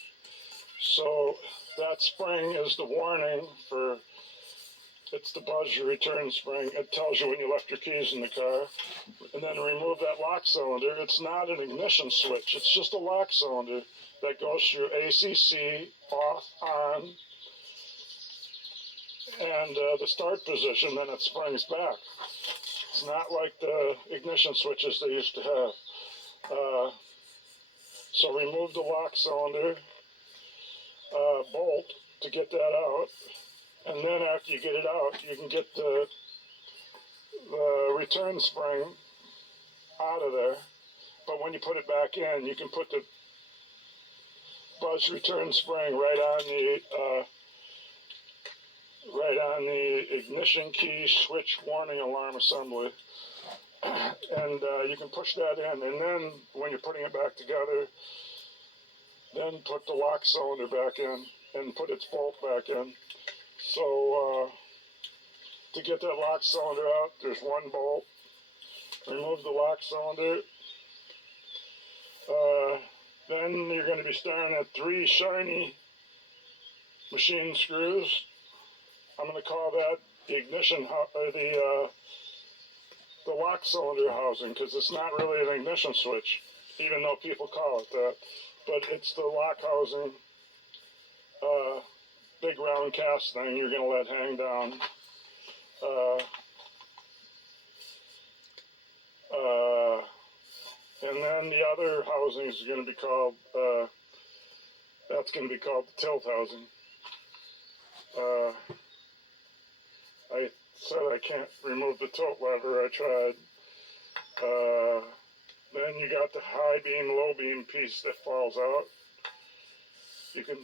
So that spring is the warning for, it's the buzz return spring. It tells you when you left your keys in the car. And then remove that lock cylinder. It's not an ignition switch. It's just a lock cylinder that goes through ACC, off, on, and the start position, then it springs back. It's not like the ignition switches they used to have. So remove the lock cylinder bolt to get that out. And then after you get it out, you can get the return spring out of there. But when you put it back in, you can put the buzz return spring right on the ignition key switch warning alarm assembly. And you can push that in. And then when you're putting it back together, then put the lock cylinder back in and put its bolt back in. So to get that lock cylinder out, there's one bolt. Remove the lock cylinder. Then you're going to be staring at 3 shiny machine screws. I'm going to call that the ignition, the lock cylinder housing, because it's not really an ignition switch, even though people call it that. But it's the lock housing, big round cast thing you're going to let hang down. And then the other housings are going to be called, that's going to be called the tilt housing. said, I can't remove the tilt lever. I tried. Then you got the high beam, low beam piece that falls out. You can,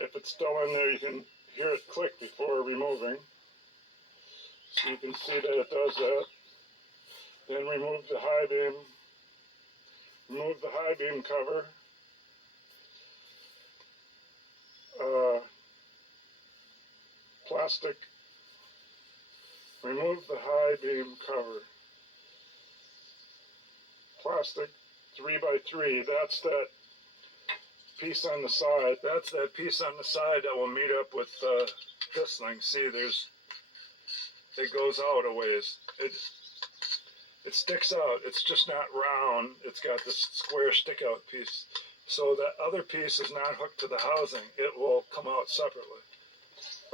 if it's still in there, you can hear it click before removing. So you can see that it does that. Then remove the high beam. Remove the high beam cover. Plastic. Remove the high beam cover. Plastic 3x3. That's that piece on the side. That's that piece on the side that will meet up with this thing. See, it goes out a ways. It sticks out. It's just not round. It's got this square stick out piece. So that other piece is not hooked to the housing. It will come out separately.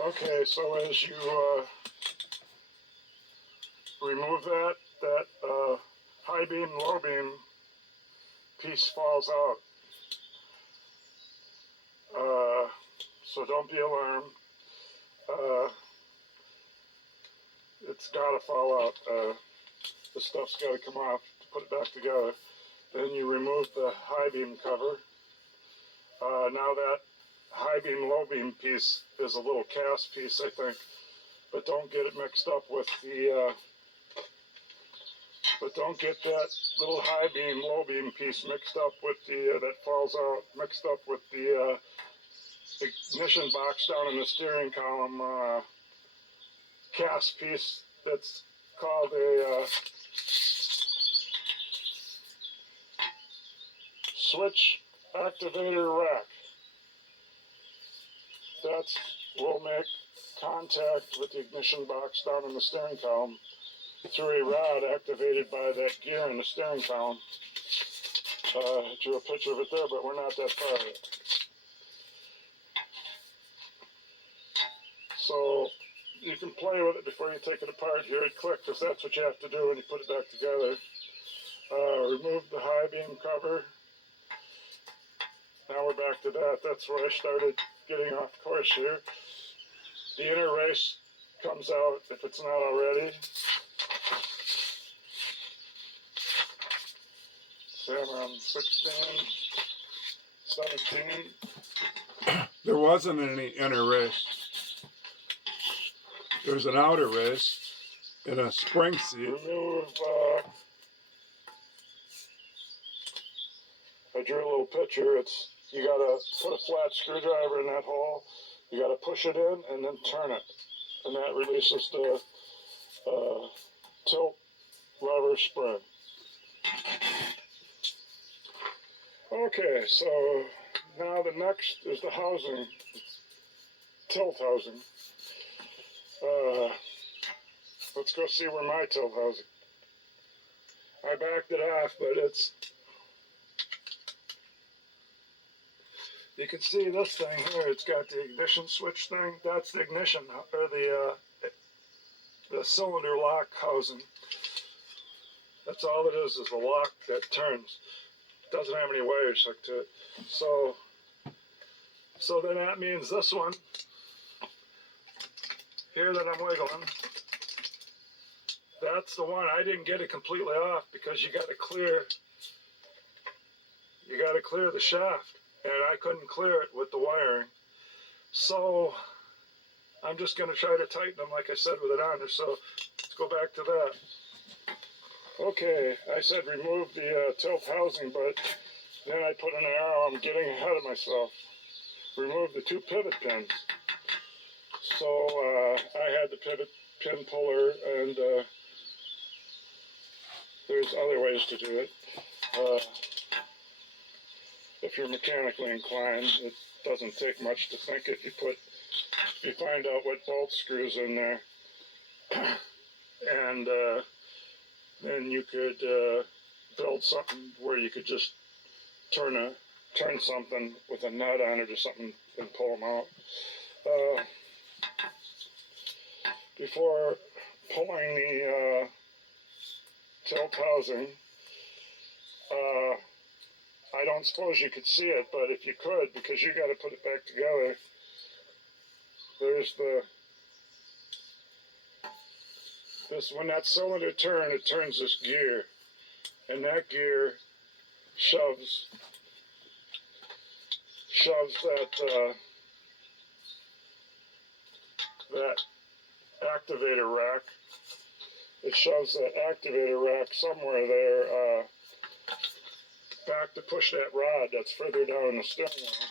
Okay, so as you remove that high beam, low beam piece falls out. So don't be alarmed. It's gotta fall out. The stuff's gotta come off to put it back together. Then you remove the high beam cover. Now that high beam, low beam piece is a little cast piece, I think, but don't get it mixed up with the, but don't get that little high beam, low beam piece mixed up with the, that falls out, mixed up with the ignition box down in the steering column cast piece that's called a switch activator rack. That will make contact with the ignition box down in the steering column through a rod activated by that gear in the steering column. I drew a picture of it there, but we're not that far yet. So you can play with it before you take it apart. Hear it click, because that's what you have to do when you put it back together. Remove the high beam cover. Now we're back to that. That's where I started getting off course here. The inner race comes out if it's not already. Say I'm on 16, 17. There wasn't any inner race. There's an outer race and a spring seat. Remove, I drew a little picture. You gotta put a flat screwdriver in that hole. You gotta push it in and then turn it. And that releases the tilt lever spring. Okay, so now the next is the housing, tilt housing. Let's go see where my tilt housing. I backed it off, but you can see this thing here. It's got the ignition switch thing. That's the ignition, or the cylinder lock housing. That's all it is a lock that turns. It doesn't have any wires hooked to it. So then that means this one here that I'm wiggling, that's the one. I didn't get it completely off because you got to clear the shaft, and I couldn't clear it with the wiring. So I'm just going to try to tighten them like I said with it on there. So let's go back to that. Okay, I said remove the tilt housing, but then I put an arrow. I'm getting ahead of myself. Remove the 2 pivot pins. So I had the pivot pin puller, and there's other ways to do it. If you're mechanically inclined, it doesn't take much to think it. You find out what bolt screws in there, and then you could build something where you could just turn something with a nut on it or something and pull them out. Before pulling the tilt housing, I don't suppose you could see it, but if you could, because you got to put it back together, there's when that cylinder turns, it turns this gear, and that gear shoves that activator rack. It shoves that activator rack somewhere there back to push that rod that's further down the steering wheel.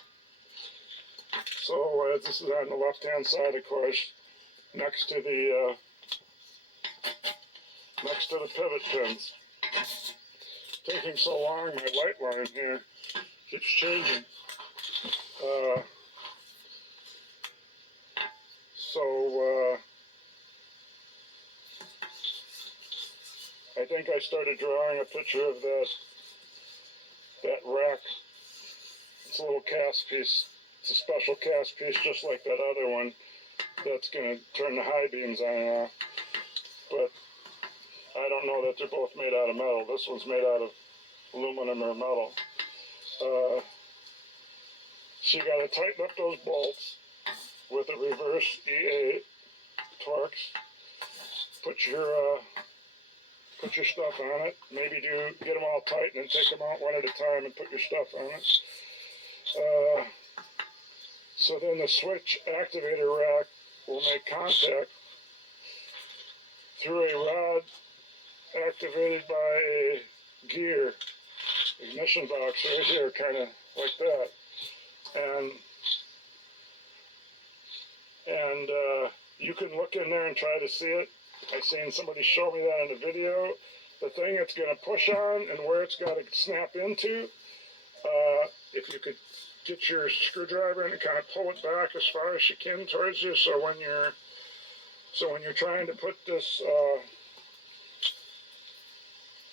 So this is on the left-hand side, of course, next to the pivot pins. Taking so long, my light line here keeps changing. I think I started drawing a picture of that rack. It's a little cast piece. It's a special cast piece, just like that other one. That's going to turn the high beams on and off. But I don't know that they're both made out of metal. This one's made out of aluminum or metal. So you got to tighten up those bolts with a reverse E8 torx. Put your stuff on it. Maybe get them all tight and then take them out one at a time and put your stuff on it. So then the switch activator rack will make contact through a rod activated by a gear ignition box right here, kind of like that. And you can look in there and try to see it. I seen somebody show me that in the video. The thing it's going to push on and where it's got to snap into, if you could get your screwdriver and kind of pull it back as far as you can towards you, so when you're trying to put this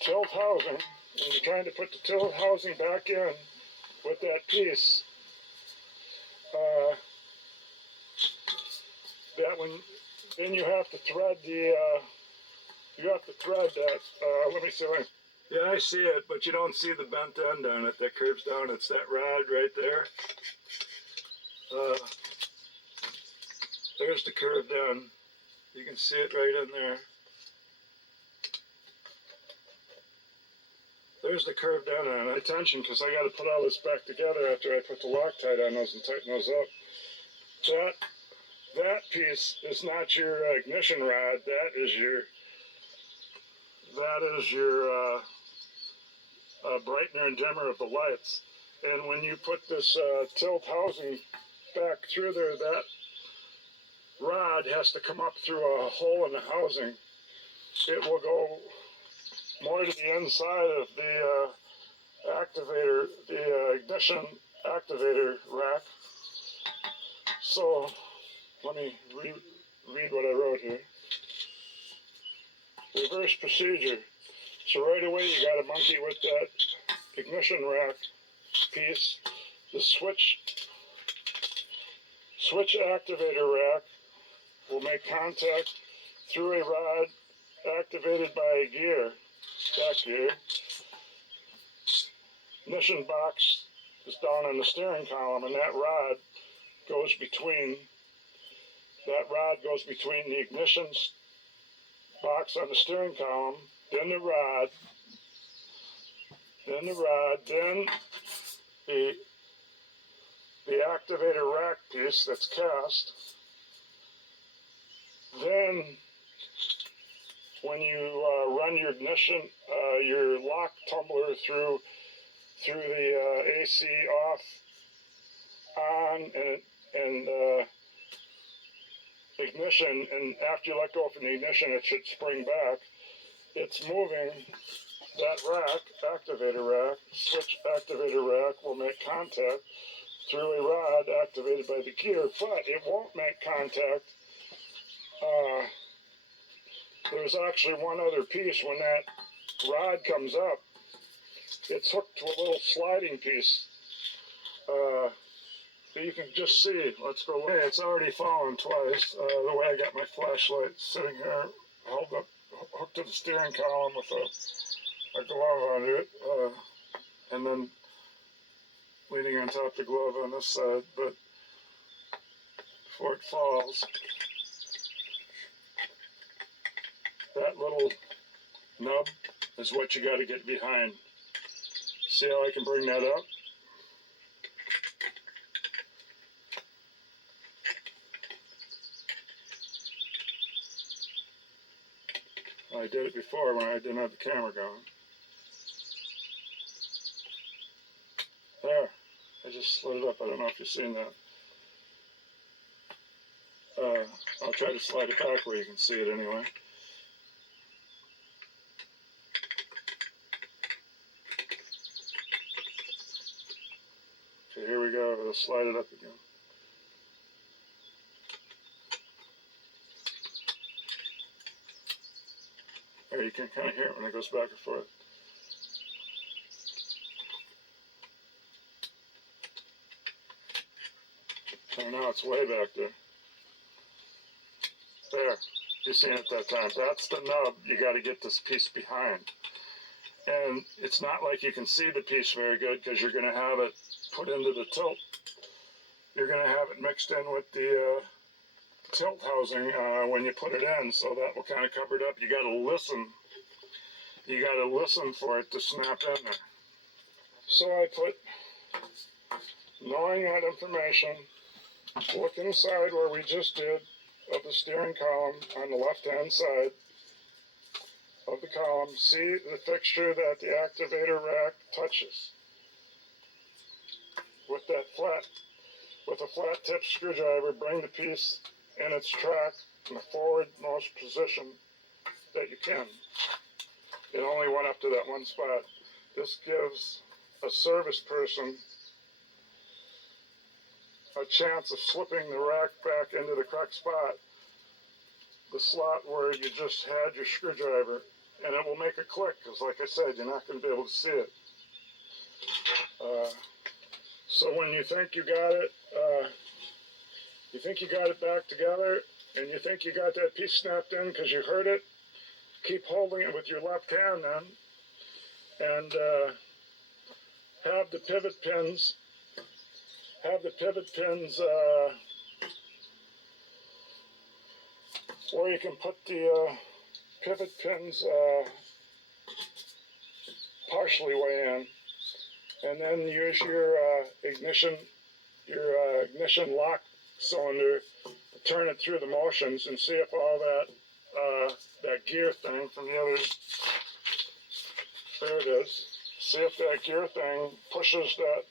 tilt housing, when you're trying to put the tilt housing back in with that piece, then you have to thread that. Let me see. Yeah, I see it, but you don't see the bent end on it that curves down. It's that rod right there. There's the curved end. You can see it right in there. There's the curved end on it. Attention, because I got to put all this back together after I put the Loctite on those and tighten those up. That piece is not your ignition rod. That is your brightener and dimmer of the lights. And when you put this tilt housing back through there, that rod has to come up through a hole in the housing. It will go more to the inside of the activator, the ignition activator rack. So let me read what I wrote here. Reverse procedure. So right away you got to monkey with that ignition rack piece. The switch activator rack will make contact through a rod activated by a gear, that gear. Ignition box is down on the steering column, and that rod goes between the ignition box on the steering column, then the rod, then the activator rack piece that's cast. Then when you run your ignition, your lock tumbler through the AC off, on, and ignition, and after you let go from the ignition, it should spring back. It's moving. That rack, activator rack, switch activator rack, will make contact through a rod activated by the gear, but it won't make contact. There's actually one other piece. When that rod comes up, it's hooked to a little sliding piece. So you can just see. Let's go. Hey, it's already fallen twice. The way I got my flashlight sitting here, held up, hooked to the steering column with a glove under it, and then leaning on top of the glove on this side. But before it falls, that little nub is what you got to get behind. See how I can bring that up? I did it before when I didn't have the camera going. There, I just slid it up. I don't know if you've seen that. I'll try to slide it back where you can see it anyway. Okay, here we go. We'll slide it up again. There, you can kind of hear it when it goes back and forth. So now it's way back there. There, you seen it that time. That's the nub. You got to get this piece behind. And it's not like you can see the piece very good because you're going to have it put into the tilt. You're going to have it mixed in with the tilt housing when you put it in, so that will kind of cover it up. You got to listen. You got to listen for it to snap in there. So I put, knowing that information, looking aside where we just did of the steering column on the left-hand side of the column, see the fixture that the activator rack touches with that flat, with a flat tip screwdriver. Bring the piece in its track in the forwardmost position that you can. It only went up to that one spot. This gives a service person a chance of slipping the rack back into the correct spot, the slot where you just had your screwdriver, and it will make a click, because like I said, you're not going to be able to see it. So when you think you got it, back together, and you think you got that piece snapped in because you heard it, keep holding it with your left hand then, and have the pivot pins or you can put the pivot pins partially way in, and then use your ignition lock cylinder to turn it through the motions and see if all that gear thing from the other, there it is. See if that gear thing pushes that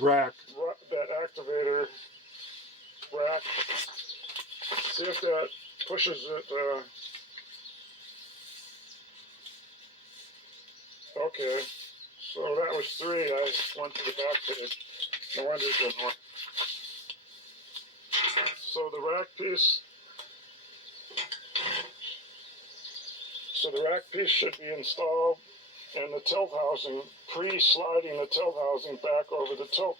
Rack. that activator rack. See if that pushes it. Okay, so that was 3. I went to the back page. No wonder it didn't work. So the rack piece. So the rack piece should be installed in the tilt housing, pre-sliding the tilt housing back over the tilt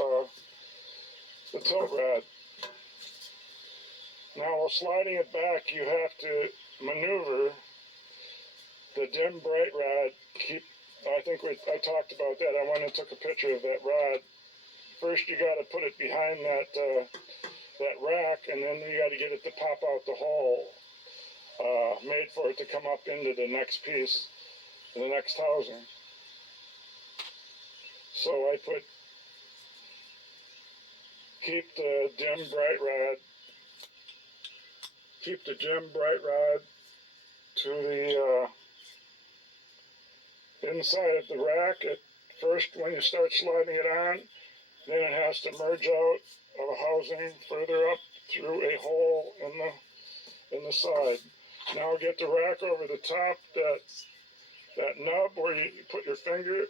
rod. Now, while sliding it back, you have to maneuver the dim bright rod. I talked about that. I went and took a picture of that rod. First, you got to put it behind that rack, and then you got to get it to pop out the hole made for it to come up into the next piece, the next housing. So I keep the dim bright rod to the inside of the rack at first when you start sliding it on. Then it has to merge out of a housing further up through a hole in the side. Now get the rack over the top, that nub where you put your finger,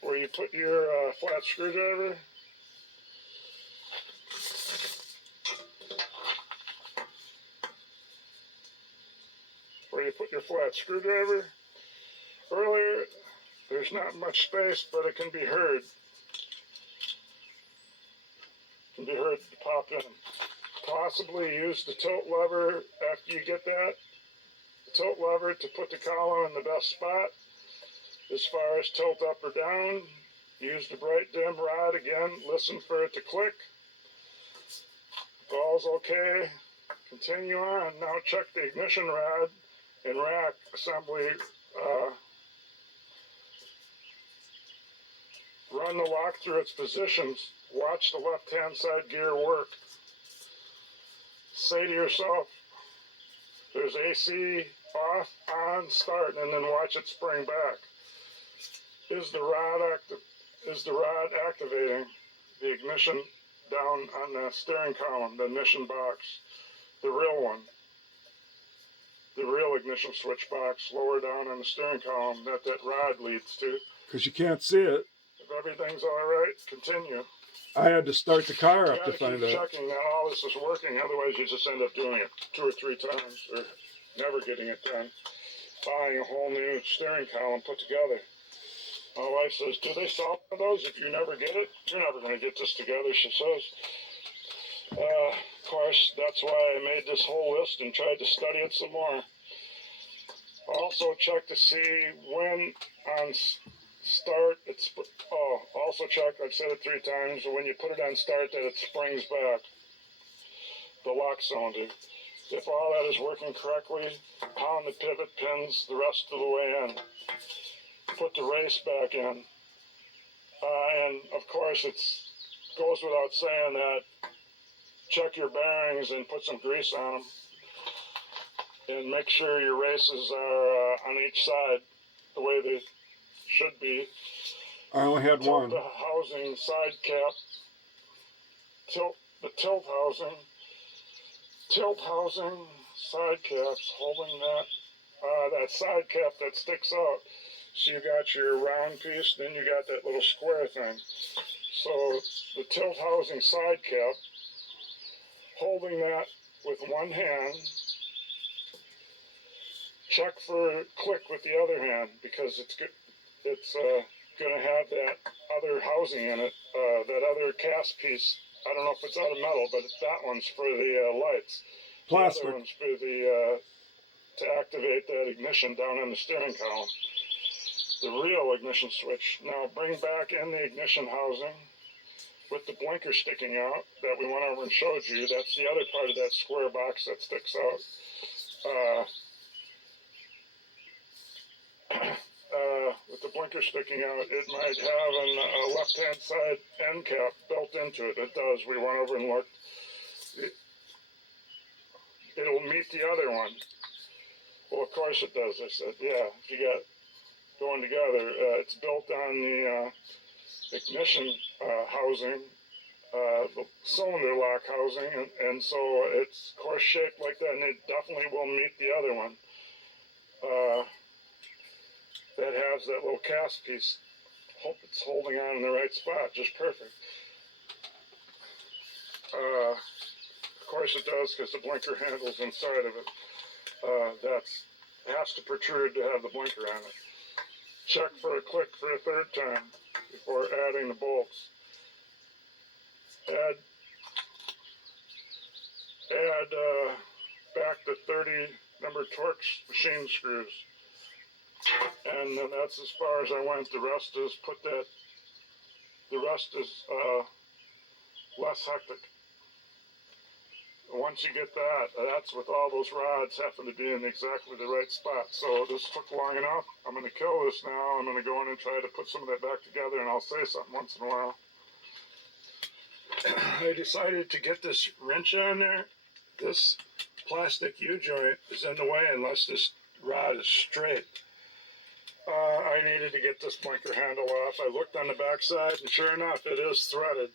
where you put your flat screwdriver. Where you put your flat screwdriver. Earlier, there's not much space, but it can be heard. Can be heard to pop in. Possibly use the tilt lever after you get that. The tilt lever to put the column in the best spot. As far as tilt up or down, use the bright dim rod again. Listen for it to click. If all's okay, Continue on. Now check the ignition rod and rack assembly. Run the lock through its positions. Watch the left-hand side gear work. Say to yourself, there's AC off, on, start, and then watch it spring back. Is the rod activating the ignition down on the steering column, the ignition box, the real one, the real ignition switch box lower down on the steering column that rod leads to? Because you can't see it. If everything's all right, continue. I had to start the car up to You find gotta keep out. checking that all this is working, otherwise you just end up doing it 2 or 3 times or never getting it done. Buying a whole new steering column put together. My wife says, do they sell those? If you never get it, you're never going to get this together, she says. Of course, that's why I made this whole list and tried to study it some more. Also check to see when on start, also check, I've said it 3 times, when you put it on start that it springs back, the lock cylinder. If all that is working correctly, pound the pivot pins the rest of the way in. Put the race back in. And of course, it goes without saying that check your bearings and put some grease on them. And make sure your races are on each side the way they should be. I only had one. The housing side cap. The tilt housing side caps holding that side cap that sticks out. So you got your round piece, then you got that little square thing. So the tilt housing side cap, holding that with one hand, check for click with the other hand because it's going to have that other housing in it, that other cast piece. I don't know if it's out of metal, but that one's for the lights. Plastic. The other one's for the to activate that ignition down on the steering column. The real ignition switch. Now bring back in the ignition housing with the blinker sticking out that we went over and showed you. That's the other part of that square box that sticks out. With the blinker sticking out, it might have a left-hand side end cap built into it. It does. We went over and looked. It'll meet the other one. Well, of course it does. I said, yeah, if you got going together. It's built on the ignition housing, the cylinder lock housing, and so it's of course shaped like that, and it definitely will meet the other one. That has that little cast piece. Hope it's holding on in the right spot, just perfect. Of course it does, because the blinker handle's inside of it. It has to protrude to have the blinker on it. Check for a click for a 3rd time before adding the bolts. Add back the 30 number Torx machine screws. And then that's as far as I went. The rest is less hectic. Once you get that, that's with all those rods happen to be in exactly the right spot. So this took long enough. I'm going to kill this now. I'm going to go in and try to put some of that back together, and I'll say something once in a while. I decided to get this wrench on there. This plastic U-joint is in the way unless this rod is straight. I needed to get this blinker handle off. I looked on the back side, and sure enough, it is threaded.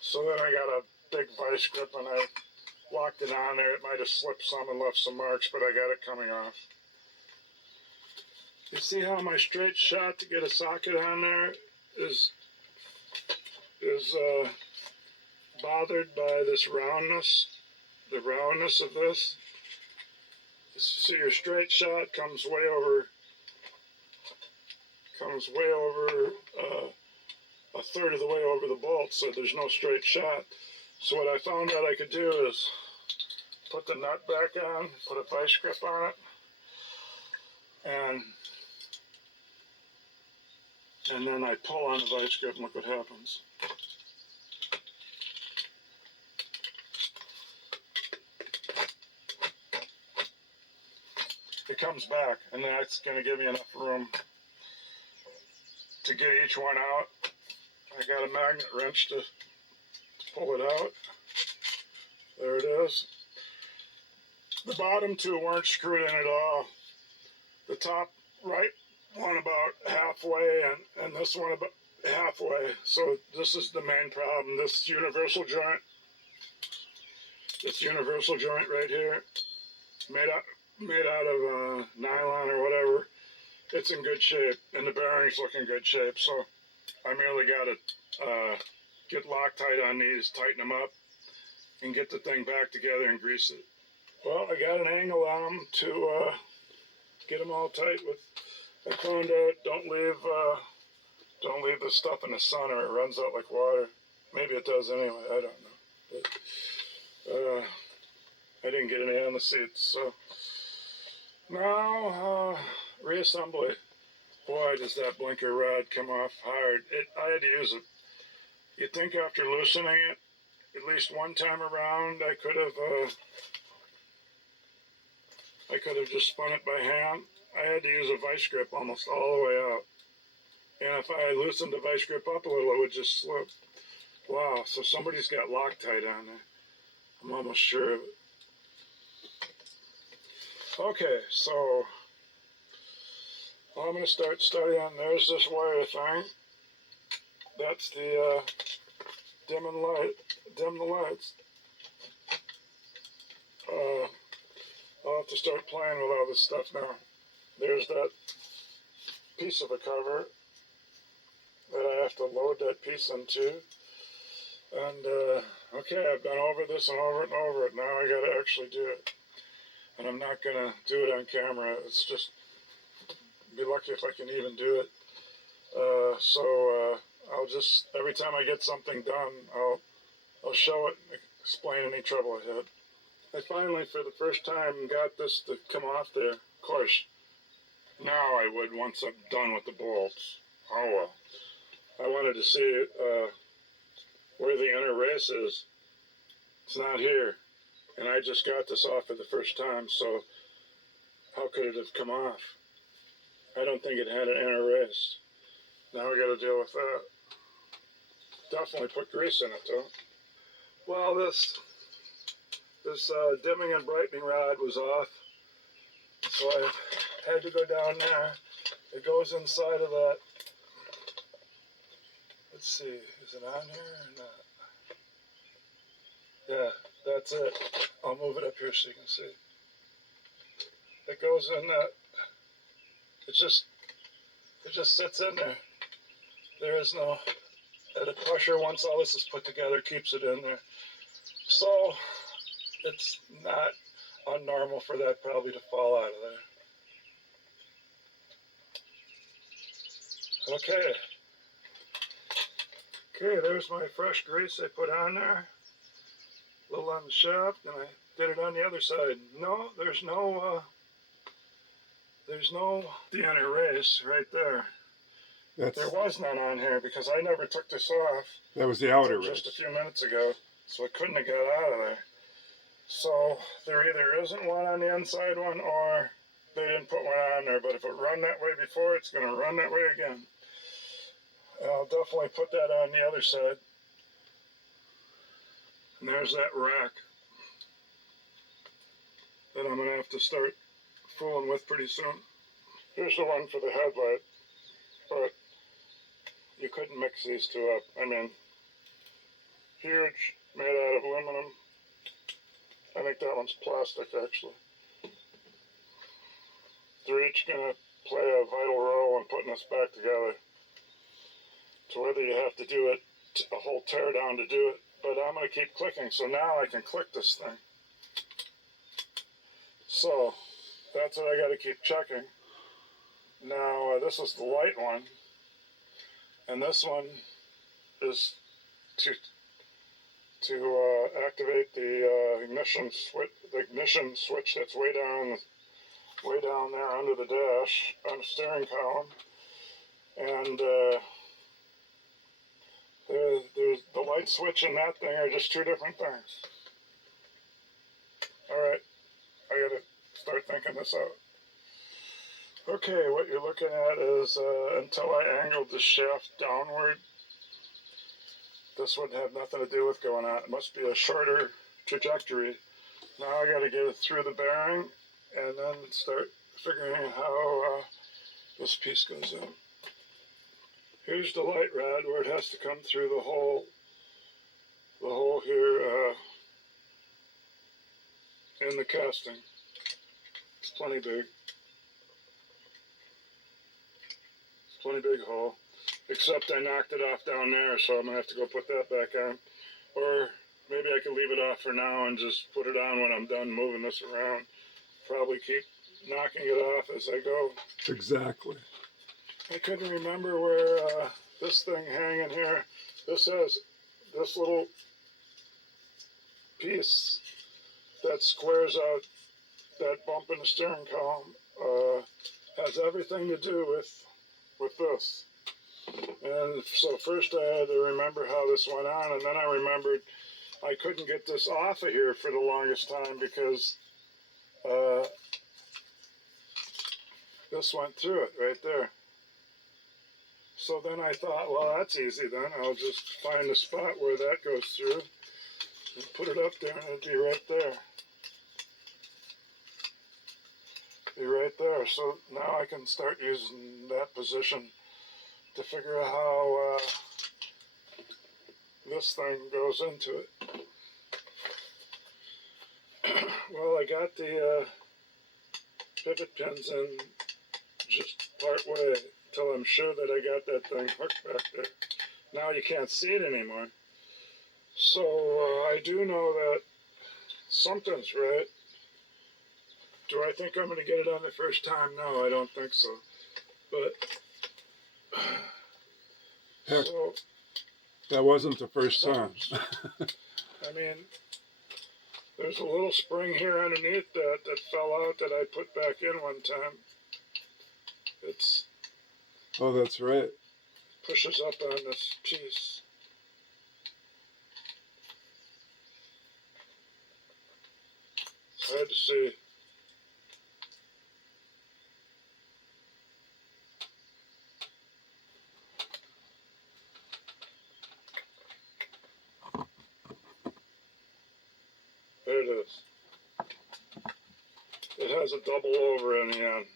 So then I got a big vice grip, and I locked it on there. It might have slipped some and left some marks, but I got it coming off. You see how my straight shot to get a socket on there is bothered by this roundness, the roundness of this. See, your straight shot comes way over a third of the way over the bolt, so there's no straight shot. So what I found out I could do is put the nut back on, put a vice grip on it, and then I pull on the vice grip and look what happens. it comes back, and that's going to give me enough room to get each one out. I got a magnet wrench to pull it out. There it is. The bottom two weren't screwed in at all. The top right one about halfway, and this one about halfway. So this is the main problem. This universal joint right here, made out of nylon or whatever, it's in good shape, and the bearings look in good shape. So I merely got to get Loctite on these, tighten them up, and get the thing back together and grease it. Well, I got an angle on them to get them all tight with. I found out don't leave the stuff in the sun or it runs out like water. Maybe it does anyway. I don't know. But, I didn't get any on the seats, so now reassembly. Boy, does that blinker rod come off hard. I had to use it. You'd think after loosening it, at least one time around, I could have just spun it by hand. I had to use a vice grip almost all the way out. And if I loosened the vice grip up a little, it would just slip. Wow, so somebody's got Loctite on there. I'm almost sure of it. Okay, so I'm going to start studying. There's this wire thing. That's the dim the lights. I'll have to start playing with all this stuff now. There's that piece of a cover that I have to load that piece into. And, okay, I've been over this and over it and over it. Now I got to actually do it. And I'm not going to do it on camera. It's just, be lucky if I can even do it. I'll just, every time I get something done, I'll show it and explain any trouble I had. I finally, for the first time, got this to come off there. Of course, now I would once I'm done with the bolts. Oh well. I wanted to see where the inner race is. It's not here. And I just got this off for the first time, so how could it have come off? I don't think it had an inner race. Now we got to deal with that. Definitely put grease in it, though. Well, this dimming and brightening rod was off, so I had to go down there. It goes inside of that. Let's see, is it on here or not? Yeah, that's it. I'll move it up here so you can see. It goes in that. It just sits in there. There is no, the pressure, once all this is put together, keeps it in there. So it's not unnormal for that probably to fall out of there. Okay. Okay, there's my fresh grease I put on there. A little on the shaft, and I did it on the other side. No, there's no the inner race right there. There was none on here because I never took this off. That was the outer race. Just a few minutes ago, so it couldn't have got out of there. So there either isn't one on the inside one, or they didn't put one on there. But if it run that way before, it's going to run that way again. I'll definitely put that on the other side. And there's that rack that I'm going to have to start fooling with pretty soon. Here's the one for the headlight, but you couldn't mix these two up. I mean, huge, made out of aluminum. I think that one's plastic, actually. They're each going to play a vital role in putting us back together. So whether you have to do it, a whole tear down to do it, but I'm going to keep clicking, so now I can click this thing. So that's what I got to keep checking. Now this is the light one, and this one is to activate the ignition switch that's way down there under the dash on the steering column, and there's the light switch and that thing are just two different things. All right, I got to start thinking this out. Okay, what you're looking at is until I angled the shaft downward, this would have nothing to do with going out. It must be a shorter trajectory. Now I got to get it through the bearing and then start figuring how this piece goes in. Here's the light rod where it has to come through the hole here in the casting. It's plenty big. It's plenty big hole. Except I knocked it off down there, so I'm going to have to go put that back on. Or maybe I can leave it off for now and just put it on when I'm done moving this around. Probably keep knocking it off as I go. Exactly. I couldn't remember where this thing hanging here. This has this little piece that squares out that bump in the steering column. Has everything to do with this. And so first I had to remember how this went on, and then I remembered I couldn't get this off of here for the longest time because this went through it right there. So then I thought, well, that's easy then. I'll just find the spot where that goes through and put it up there, and it'd be right there. Be right there. So now I can start using that position to figure out how this thing goes into it. Well, I got the pivot pins in just part way till I'm sure that I got that thing hooked back there. Now you can't see it anymore. So I do know that something's right. Do I think I'm going to get it on the first time? No, I don't think so. But Heck, so, that wasn't the first time. I mean, there's a little spring here underneath that fell out that I put back in one time. It's Oh, that's right. pushes up on this piece. It's hard to see. There it is. It has a double over in the end.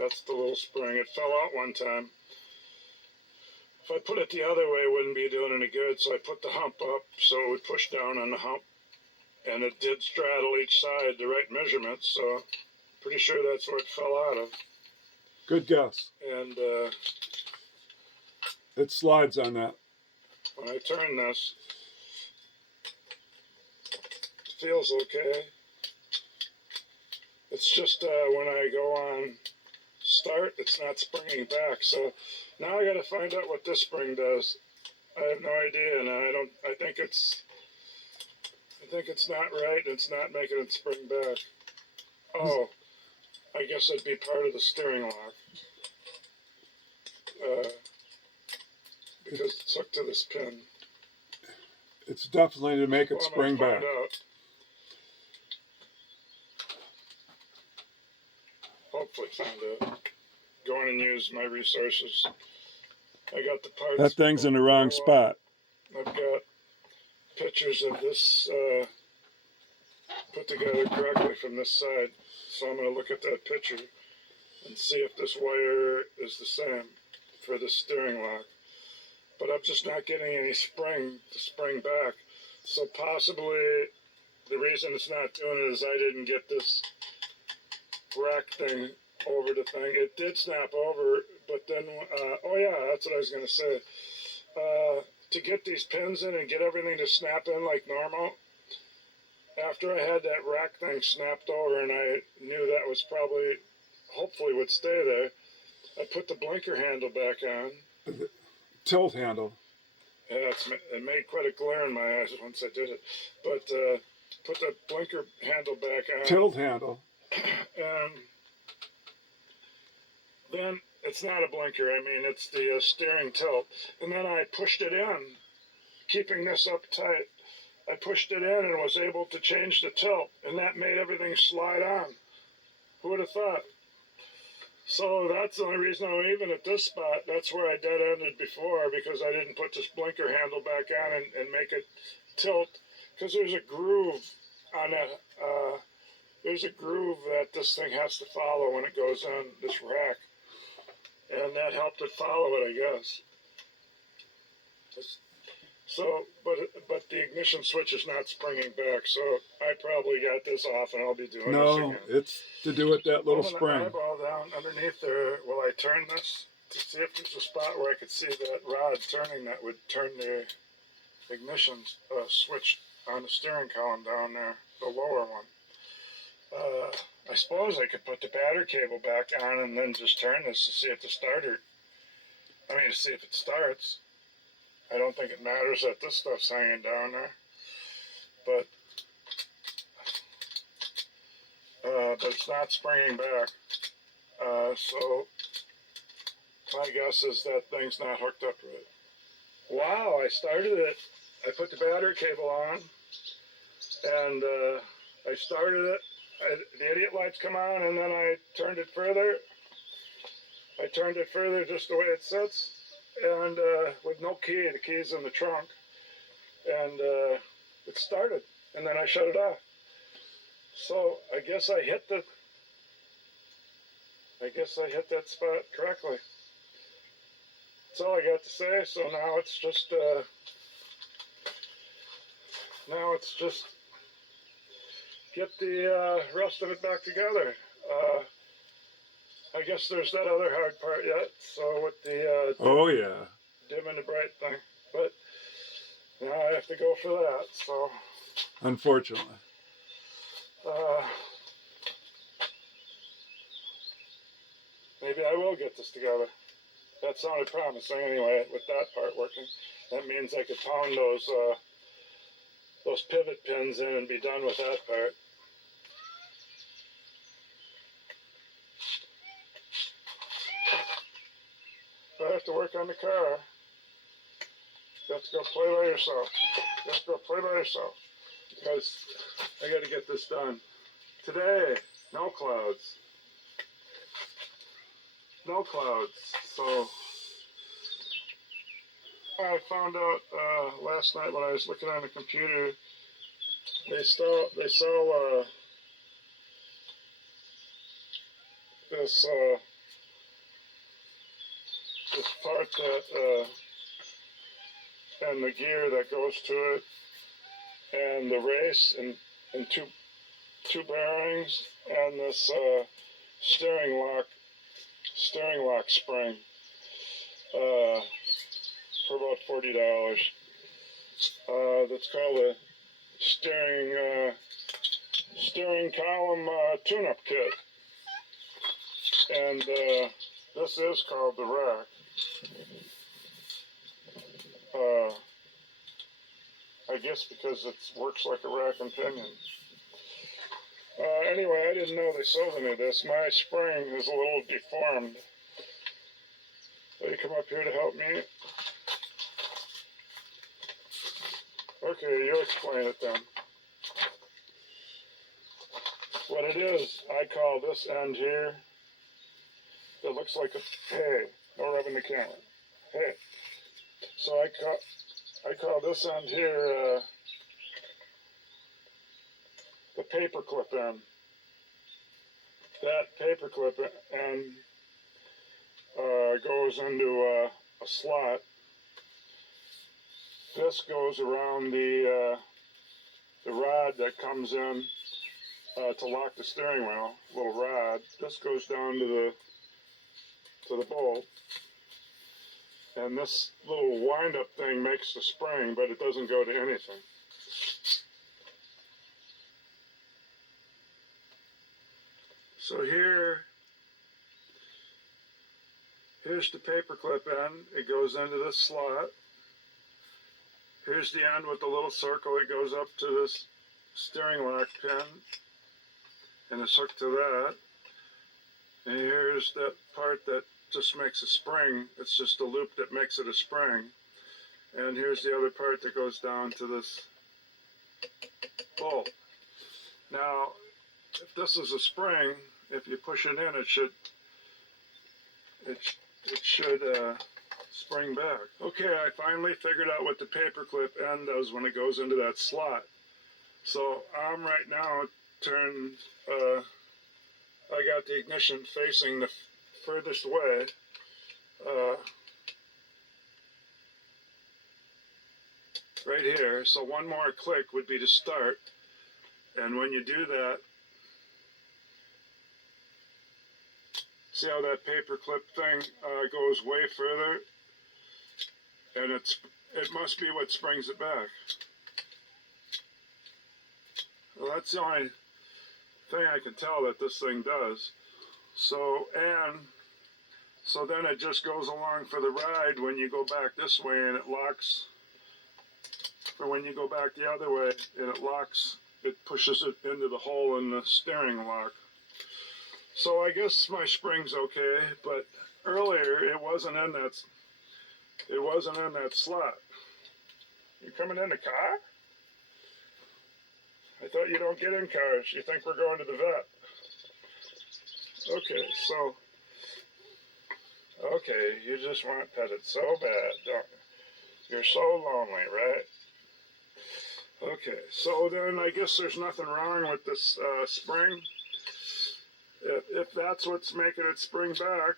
That's the little spring. It fell out one time. If I put it the other way, it wouldn't be doing any good, so I put the hump up so it would push down on the hump. And it did straddle each side the right measurement, so pretty sure that's where it fell out of. Good guess. And It slides on that. when I turn this, it feels okay. It's just when I go on start, it's not springing back. So now I got to find out what this spring does. I have no idea, and I think it's not right. It's not making it spring back. Oh, I guess it'd be part of the steering lock. Because it's hooked to this pin. It's definitely to make it Well, I'm spring gonna back. find out. Hopefully find out. Go in and use my resources. I got the parts. That thing's in the wrong spot. I've got pictures of this put together correctly from this side. So I'm going to look at that picture and see if this wire is the same for the steering lock. But I'm just not getting any spring to spring back. So possibly the reason it's not doing it is I didn't get this rack thing over the thing. It did snap over, but then, oh yeah, that's what I was going to say. To get these pins in and get everything to snap in like normal, after I had that rack thing snapped over and I knew that was probably, hopefully would stay there, I put the blinker handle back on. Tilt handle. Yeah, it made quite a glare in my eyes once I did it. But put the blinker handle back on. Tilt handle. And then it's not a blinker. I mean, it's the steering tilt. And then I pushed it in, keeping this up tight. I pushed it in and was able to change the tilt, and that made everything slide on. Who would have thought? So that's the only reason I'm even at this spot. That's where I dead ended before because I didn't put this blinker handle back on and make it tilt. Because there's a groove on that. There's a groove that this thing has to follow when it goes on this rack. And that helped it follow it, I guess. So, but the ignition switch is not springing back, so I probably got this off, and I'll be doing this No, again. it's to do with that little Moving spring. the eyeball down underneath there. Will I turn this to see if there's a spot where I could see that rod turning that would turn the ignition switch on the steering column down there, the lower one. I suppose I could put the battery cable back on and then just turn this to see if the starter. To see if it starts. I don't think it matters that this stuff's hanging down there, but it's not springing back. So my guess is that thing's not hooked up right. Wow, I started it. I put the battery cable on, and I started it. The idiot lights come on, and then I turned it further. I turned it further just the way it sits. And with no key, the key's in the trunk, and it started, and then I shut it off. So I guess I hit that spot correctly. That's all I got to say. So now it's just get the rest of it back together. I guess there's that other hard part yet. So with the Oh yeah. dim and the bright thing, but now I have to go for that. So Unfortunately. Maybe I will get this together. That sounded promising anyway. With that part working, that means I could pound those pivot pins in and be done with that part. If I have to work on the car, you have to go play by yourself. You have to go play by yourself. Because I got to get this done. Today, no clouds. No clouds. So I found out last night when I was looking on the computer, they sell this this part that and the gear that goes to it, and the race, and two bearings, and this steering lock spring for about $40. That's called a steering column tune-up kit, and this is called the rack. I guess because it works like a rack and pinion. Anyway, I didn't know they sold any of this. My spring is a little deformed. Will you come up here to help me? Okay, you explain it then. What it is, I call this end here, it looks like a, hey, no rubbing the camera. Hey. So I call this end here the paper clip end. That paper clip end goes into a slot. This goes around the rod that comes in to lock the steering wheel, little rod. This goes down to the bolt. And this little wind-up thing makes the spring, but it doesn't go to anything. So here's the paper clip end. It goes into this slot. Here's the end with the little circle. It goes up to this steering lock pin, and it's hooked to that. And here's that part that just makes a spring. It's just a loop that makes it a spring. And here's the other part that goes down to this bolt. Now, if this is a spring, if you push it in, it should it should spring back. Okay, I finally figured out what the paperclip end does when it goes into that slot. So I'm right now I got the ignition facing the furthest way. Right here. So one more click would be to start. And when you do that, see how that paperclip thing goes way further? And it must be what springs it back. Well, that's the only thing I can tell that this thing does. So then it just goes along for the ride when you go back this way, and it locks. Or when you go back the other way, and it locks, it pushes it into the hole in the steering lock. So I guess my spring's okay, but earlier it wasn't in that slot. You coming in the car? I thought you don't get in cars. You think we're going to the vet? Okay, you just want petted so bad, don't you? You're so lonely, right? Okay, so then I guess there's nothing wrong with this spring. If that's what's making it spring back,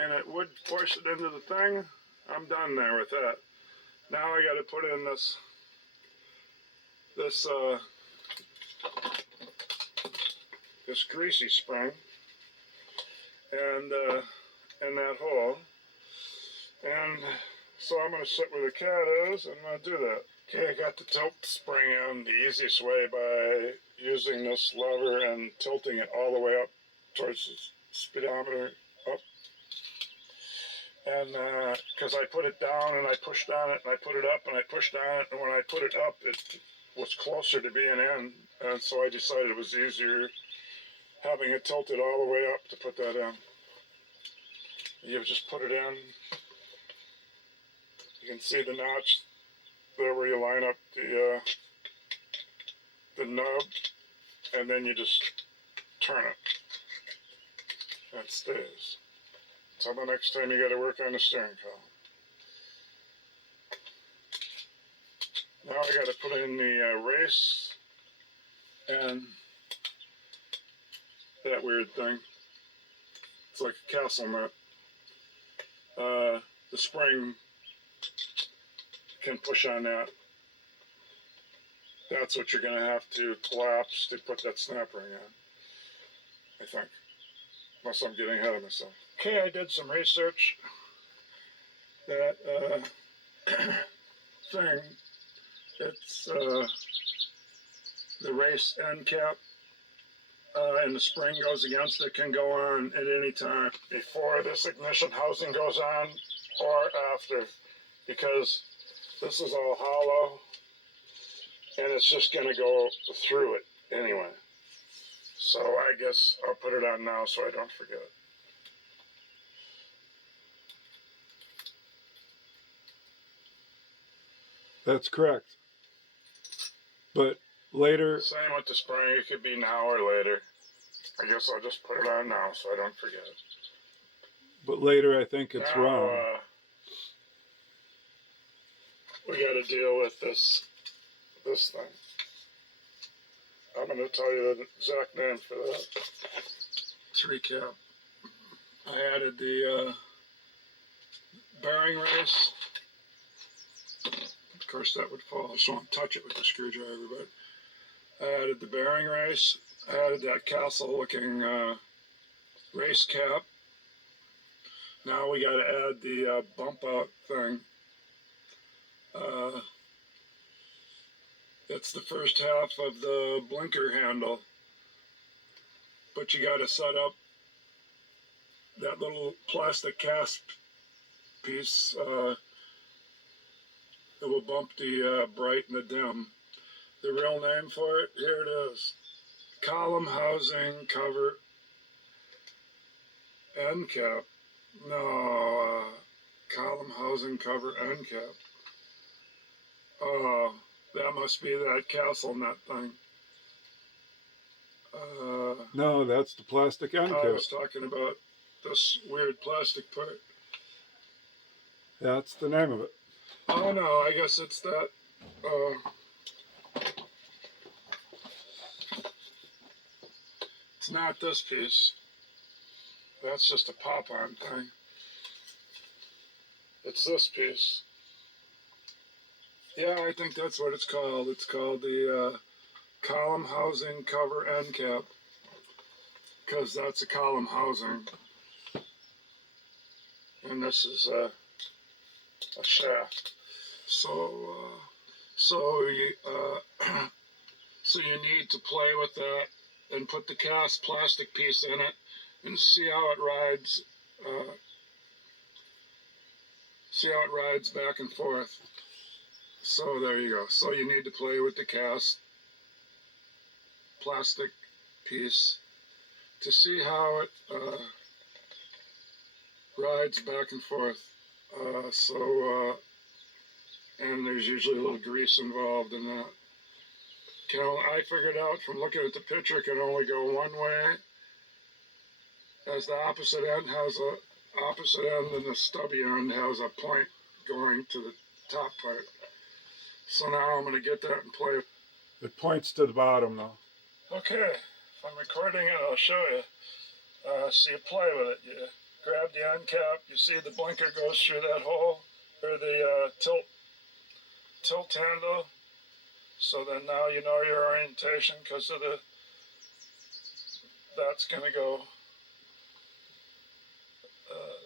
and it would push it into the thing, I'm done there with that. Now I got to put in this greasy spring and that hole, and so I'm going to sit where the cat is and do that. Okay, I got the tilt spring in the easiest way by using this lever and tilting it all the way up towards the speedometer up. And because I put it down and I pushed on it and I put it up and I pushed on it, and when I put it up it was closer to being in, and so I decided it was easier having it tilted all the way up to put that in. You just put it in. You can see the notch there where you line up the nub, and then you just turn it. That stays. Until the next time you got to work on the steering column. Now I got to put in the race and that weird thing. It's like a castle nut. The spring can push on that. That's what you're going to have to collapse to put that snap ring on, I think. Unless I'm getting ahead of myself. Okay, I did some research. That thing, it's the race end cap, and the spring goes against it, can go on at any time before this ignition housing goes on or after, because this is all hollow and it's just going to go through it anyway. So I guess I'll put it on now so I don't forget. That's correct. But later... Same with the spring. It could be now or later. I guess I'll just put it on now so I don't forget. But later I think it's now, wrong. We got to deal with this thing. I'm going to tell you the exact name for that. Let's recap. I added the bearing race. Of course that would fall, so I won't touch it with the screwdriver, but I added the bearing race. I added that castle looking race cap. Now we got to add the bump out thing. It's the first half of the blinker handle, but you got to set up that little plastic cast piece that will bump the bright and the dim. The real name for it, here it is: column housing cover end cap. No, column housing cover end cap. That must be that castle nut thing. No, that's the plastic end I cap. was talking about this weird plastic part. That's the name of it. Oh no, I guess it's that. It's not this piece. That's just a pop-on thing. It's this piece. Yeah, I think that's what it's called. It's called the column housing cover end cap, because that's a column housing, and this is a shaft. So you need to play with that and put the cast plastic piece in it and see how it rides. See how it rides back and forth. So there you go. So you need to play with the cast plastic piece to see how it rides back and forth. And there's usually a little grease involved in that. I figured out from looking at the picture it can only go one way, as the opposite end has a opposite end and the stubby end has a point going to the top part. So now I'm going to get that and play it. It points to the bottom though. Okay, if I'm recording it, I'll show you. So you play with it. You grab the end cap. You see the blinker goes through that hole, or the tilt handle. So then now you know your orientation because of that's going to go.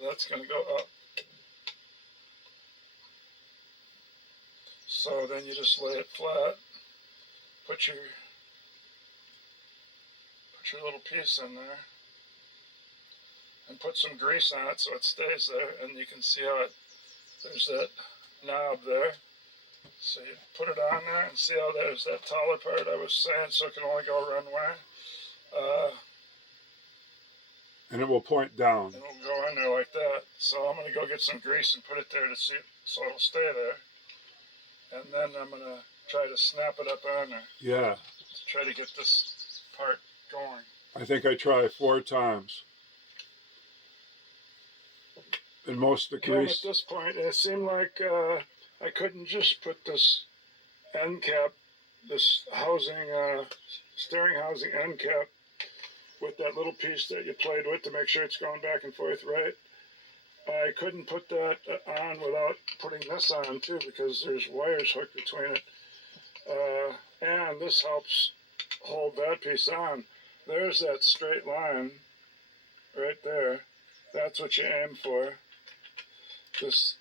That's going to go up. So then you just lay it flat. Put your little piece in there and put some grease on it so it stays there, and you can see how there's that knob there. So you put it on there and see how there's that taller part I was saying, so it can only go one way. And it will point down. And it'll go in there like that. So I'm going to go get some grease and put it there to see, so it'll stay there. And then I'm going to try to snap it up on there. Yeah. To try to get this part going. I think I tried 4 times. And most of the grease. At this point, it seemed like I couldn't just put this end cap, this housing, steering housing end cap, with that little piece that you played with to make sure it's going back and forth right. I couldn't put that on without putting this on too, because there's wires hooked between it. And this helps hold that piece on. There's that straight line right there. That's what you aim for. This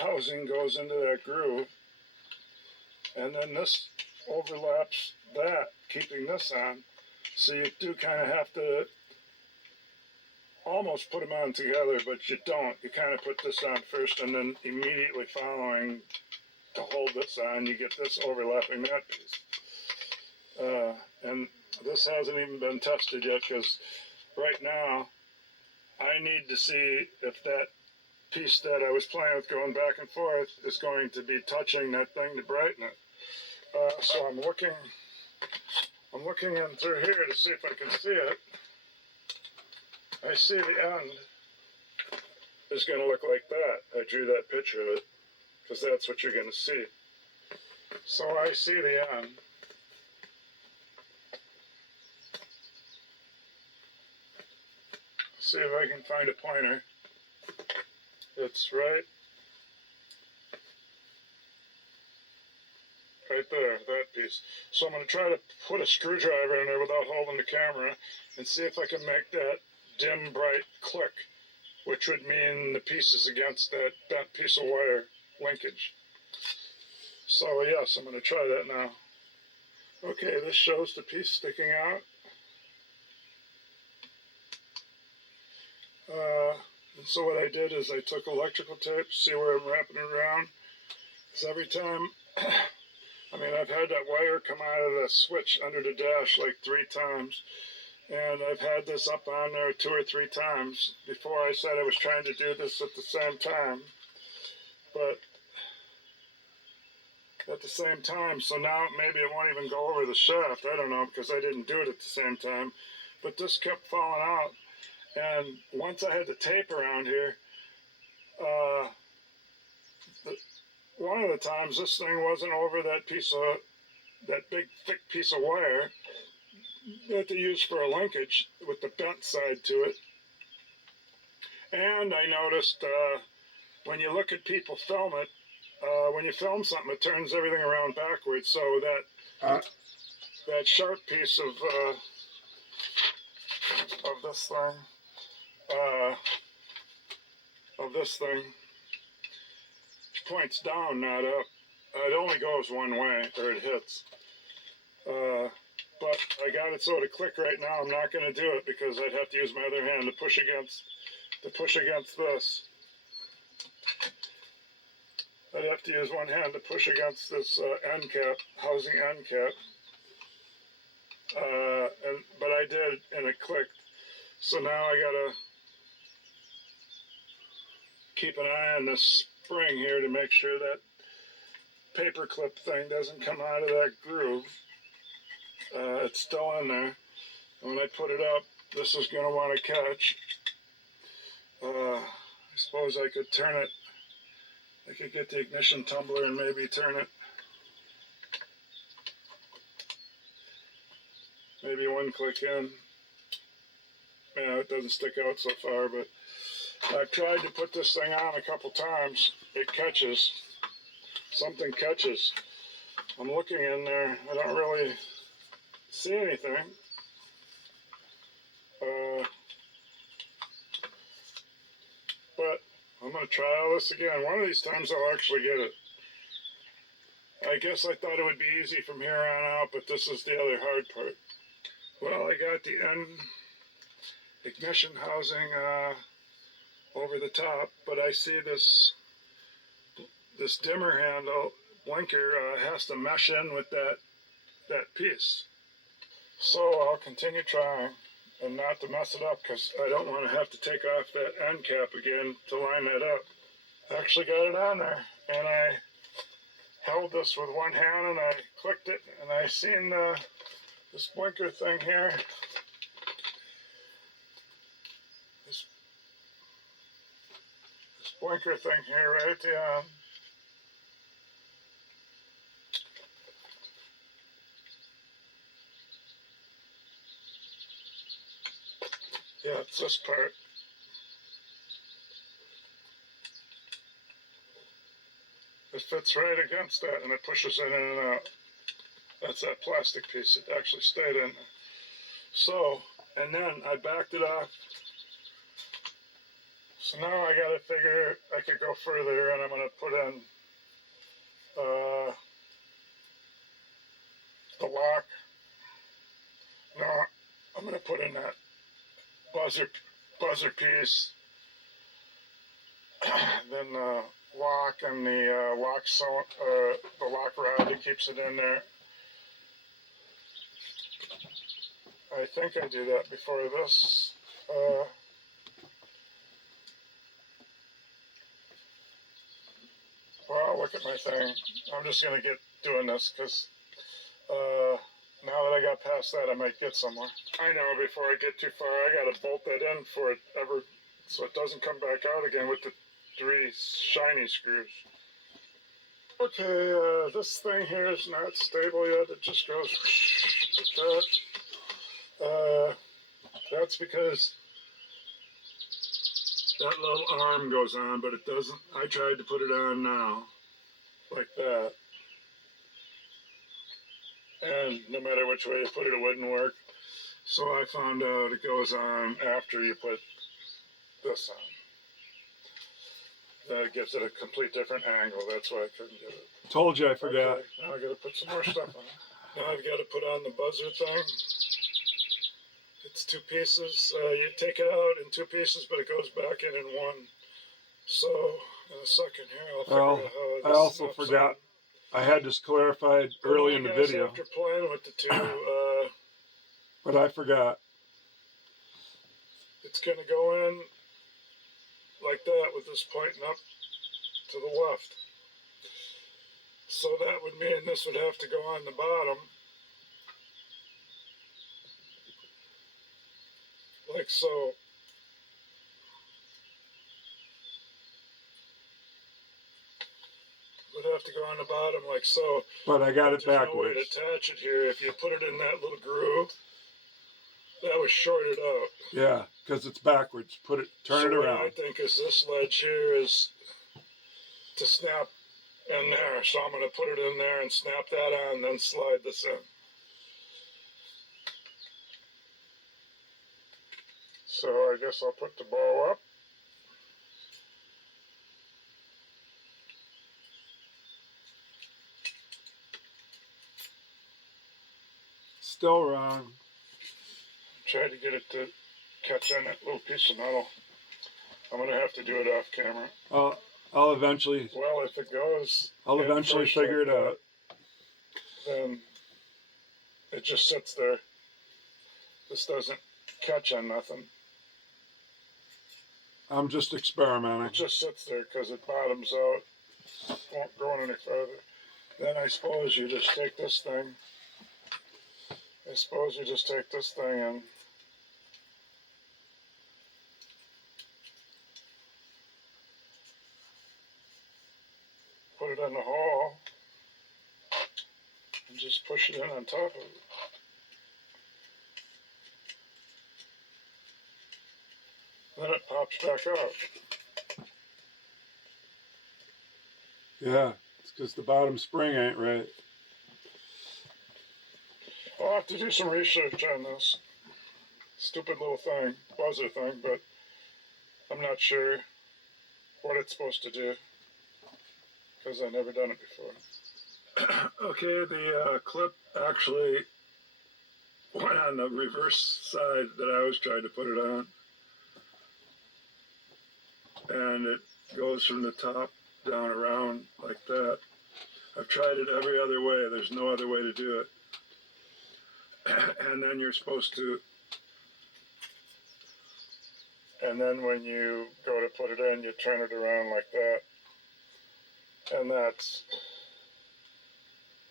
housing goes into that groove, and then this overlaps that, keeping this on. So you do kind of have to almost put them on together, but you don't. You kind of put this on first, and then immediately following to hold this on, you get this overlapping that piece. And this hasn't even been tested yet, because right now I need to see if that piece that I was playing with going back and forth is going to be touching that thing to brighten it. So I'm looking in through here to see if I can see it. I see the end is going to look like that. I drew that picture of it because that's what you're going to see. So I see the end. See if I can find a pointer. It's right there, that piece. So I'm going to try to put a screwdriver in there without holding the camera and see if I can make that dim, bright click, which would mean the piece is against that bent piece of wire linkage. So yes, I'm going to try that now. Okay, this shows the piece sticking out. And so what I did is I took electrical tape, see where I'm wrapping it around. Because every time, I've had that wire come out of the switch under the dash like 3 times. And I've had this up on there 2 or 3 times before I said I was trying to do this at the same time. But at the same time. So now maybe it won't even go over the shaft. I don't know, because I didn't do it at the same time. But this kept falling out. And once I had the tape around here, one of the times this thing wasn't over that big thick piece of wire that they use for a linkage with the bent side to it. And I noticed when you look at people film it, when you film something, it turns everything around backwards. So that sharp piece of this thing points down, not up. It only goes one way, or it hits. But I got it so to click right now. I'm not going to do it because I'd have to use my other hand to push against this. I'd have to use one hand to push against this end cap, housing end cap. But I did, and it clicked. So now I gotta keep an eye on this spring here to make sure that paper clip thing doesn't come out of that groove. It's still in there. And when I put it up, this is gonna want to catch. I suppose I could turn it. I could get the ignition tumbler and maybe turn it. Maybe one click in. Yeah, it doesn't stick out so far, but I've tried to put this thing on a couple times. It catches. Something catches. I'm looking in there. I don't really see anything. But I'm going to try all this again. One of these times I'll actually get it. I guess I thought it would be easy from here on out, but this is the other hard part. Well, I got the end ignition housing over the top, but I see this dimmer handle blinker has to mesh in with that piece. So I'll continue trying, and not to mess it up, because I don't want to have to take off that end cap again to line that up. I actually got it on there, and I held this with one hand, and I clicked it, and I seen this blinker thing here. This blinker thing here right at the end. Yeah, it's this part. It fits right against that, and it pushes it in and out. That's that plastic piece. It actually stayed in there. So, and then I backed it off. So now I got to figure I could go further, and I'm going to put in the lock. No, I'm going to put in that buzzer piece, then the lock and the lock rod that keeps it in there. I think I do that before this. Well, look at my thing. I'm just going to get doing this because now that I got past that, I might get somewhere. I know before I get too far, I got to bolt that in for it so it doesn't come back out again with the 3 shiny screws. Okay, this thing here is not stable yet. It just goes like that. That's because that little arm goes on, but it doesn't. I tried to put it on now, like that. And no matter which way you put it, it wouldn't work. So I found out it goes on after you put this on. That gives it a complete different angle. That's why I couldn't get it. Told you I forgot. Okay, now I got to put some more stuff on. Now I've got to put on the buzzer thing. It's 2 pieces. You take it out in 2 pieces, but it goes back in 1. So in a second here, I'll figure out how I also forgot. I had this clarified early in the video. After playing with the 2, but I forgot. It's going to go in like that with this pointing up to the left. So that would mean this would have to go on the bottom, like so. Would have to go on the bottom like so. But I got But it there's no way backwards. to attach it here. If you put it in that little groove, that would short it out. Yeah, because it's backwards. Turn it So what around. I think is this ledge here is to snap in there. So I'm going to put it in there and snap that on, then slide this in. So I guess I'll put the bow up. Still wrong. Try to get it to catch on that little piece of metal. I'm going to have to do it off camera. I'll eventually. Well, if it goes, I'll eventually figure it out. Then it just sits there. This doesn't catch on nothing. I'm just experimenting. It just sits there because it bottoms out. Won't go any further. Then I suppose you just take this thing. And put it in the hole and just push it in on top of it. Then it pops back out. Yeah, it's because the bottom spring ain't right. I'll have to do some research on this stupid little thing, buzzer thing, but I'm not sure what it's supposed to do because I've never done it before. Okay, the clip actually went on the reverse side that I was trying to put it on. And it goes from the top down around like that. I've tried it every other way. There's no other way to do it. And then you're supposed to, and then when you go to put it in, you turn it around like that. And that's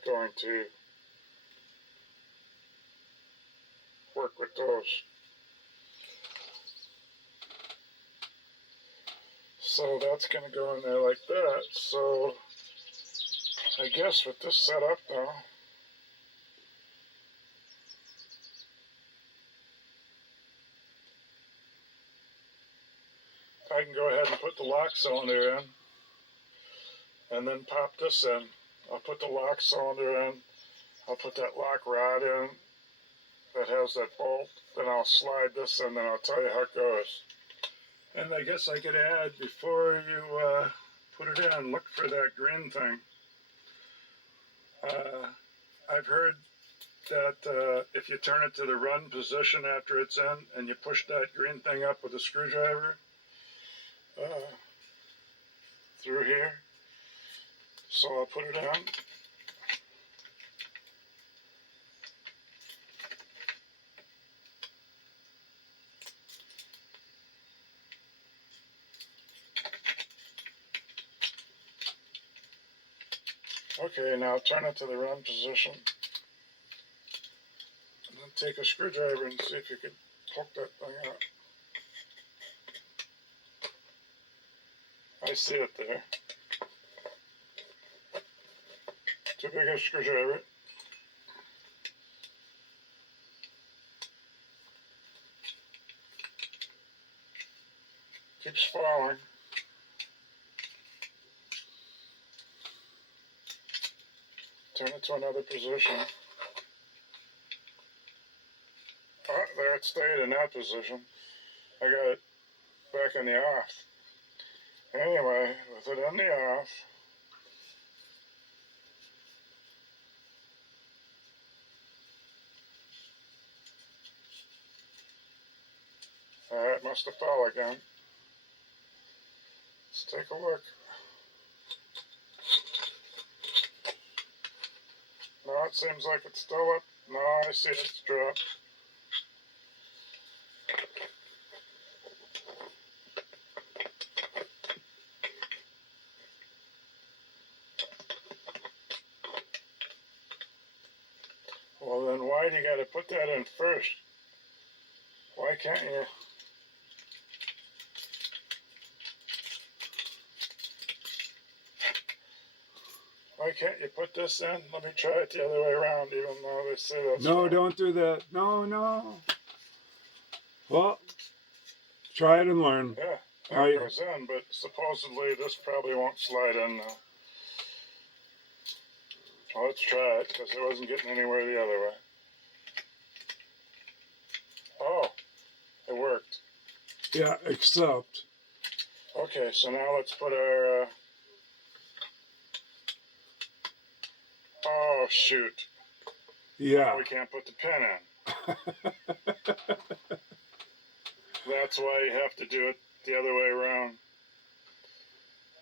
going to work with those. So that's going to go in there like that. So I guess with this setup though, I can go ahead and put the lock cylinder in and then pop this in. I'll put the lock cylinder in. I'll put that lock rod in that has that bolt. Then I'll slide this in and I'll tell you how it goes. And I guess I could add, before you put it in, look for that green thing. I've heard that if you turn it to the run position after it's in and you push that green thing up with a screwdriver through here. So I'll put it in. Okay, now turn it to the run position. And then take a screwdriver and see if you can poke that thing out. I see it there. Too big a screwdriver. Keeps falling. Turn it to another position. Oh, there it stayed in that position. I got it back in the off. Anyway, with it in the off, it must have fell again. Let's take a look. No, it seems like it's still up. No, I see it's dropped. Well, then why do you got to put that in first? Why can't you? Why can't you put this in? Let me try it the other way around, even though they say that's No, wrong. don't do that. No, no. Well, try it and learn. Yeah, that All right. goes in, but supposedly this probably won't slide in now. Well, let's try it, because it wasn't getting anywhere the other way. Oh, it worked. Yeah, except. Okay, so now let's put our, oh, shoot. Yeah. Now we can't put the pin in. That's why you have to do it the other way around.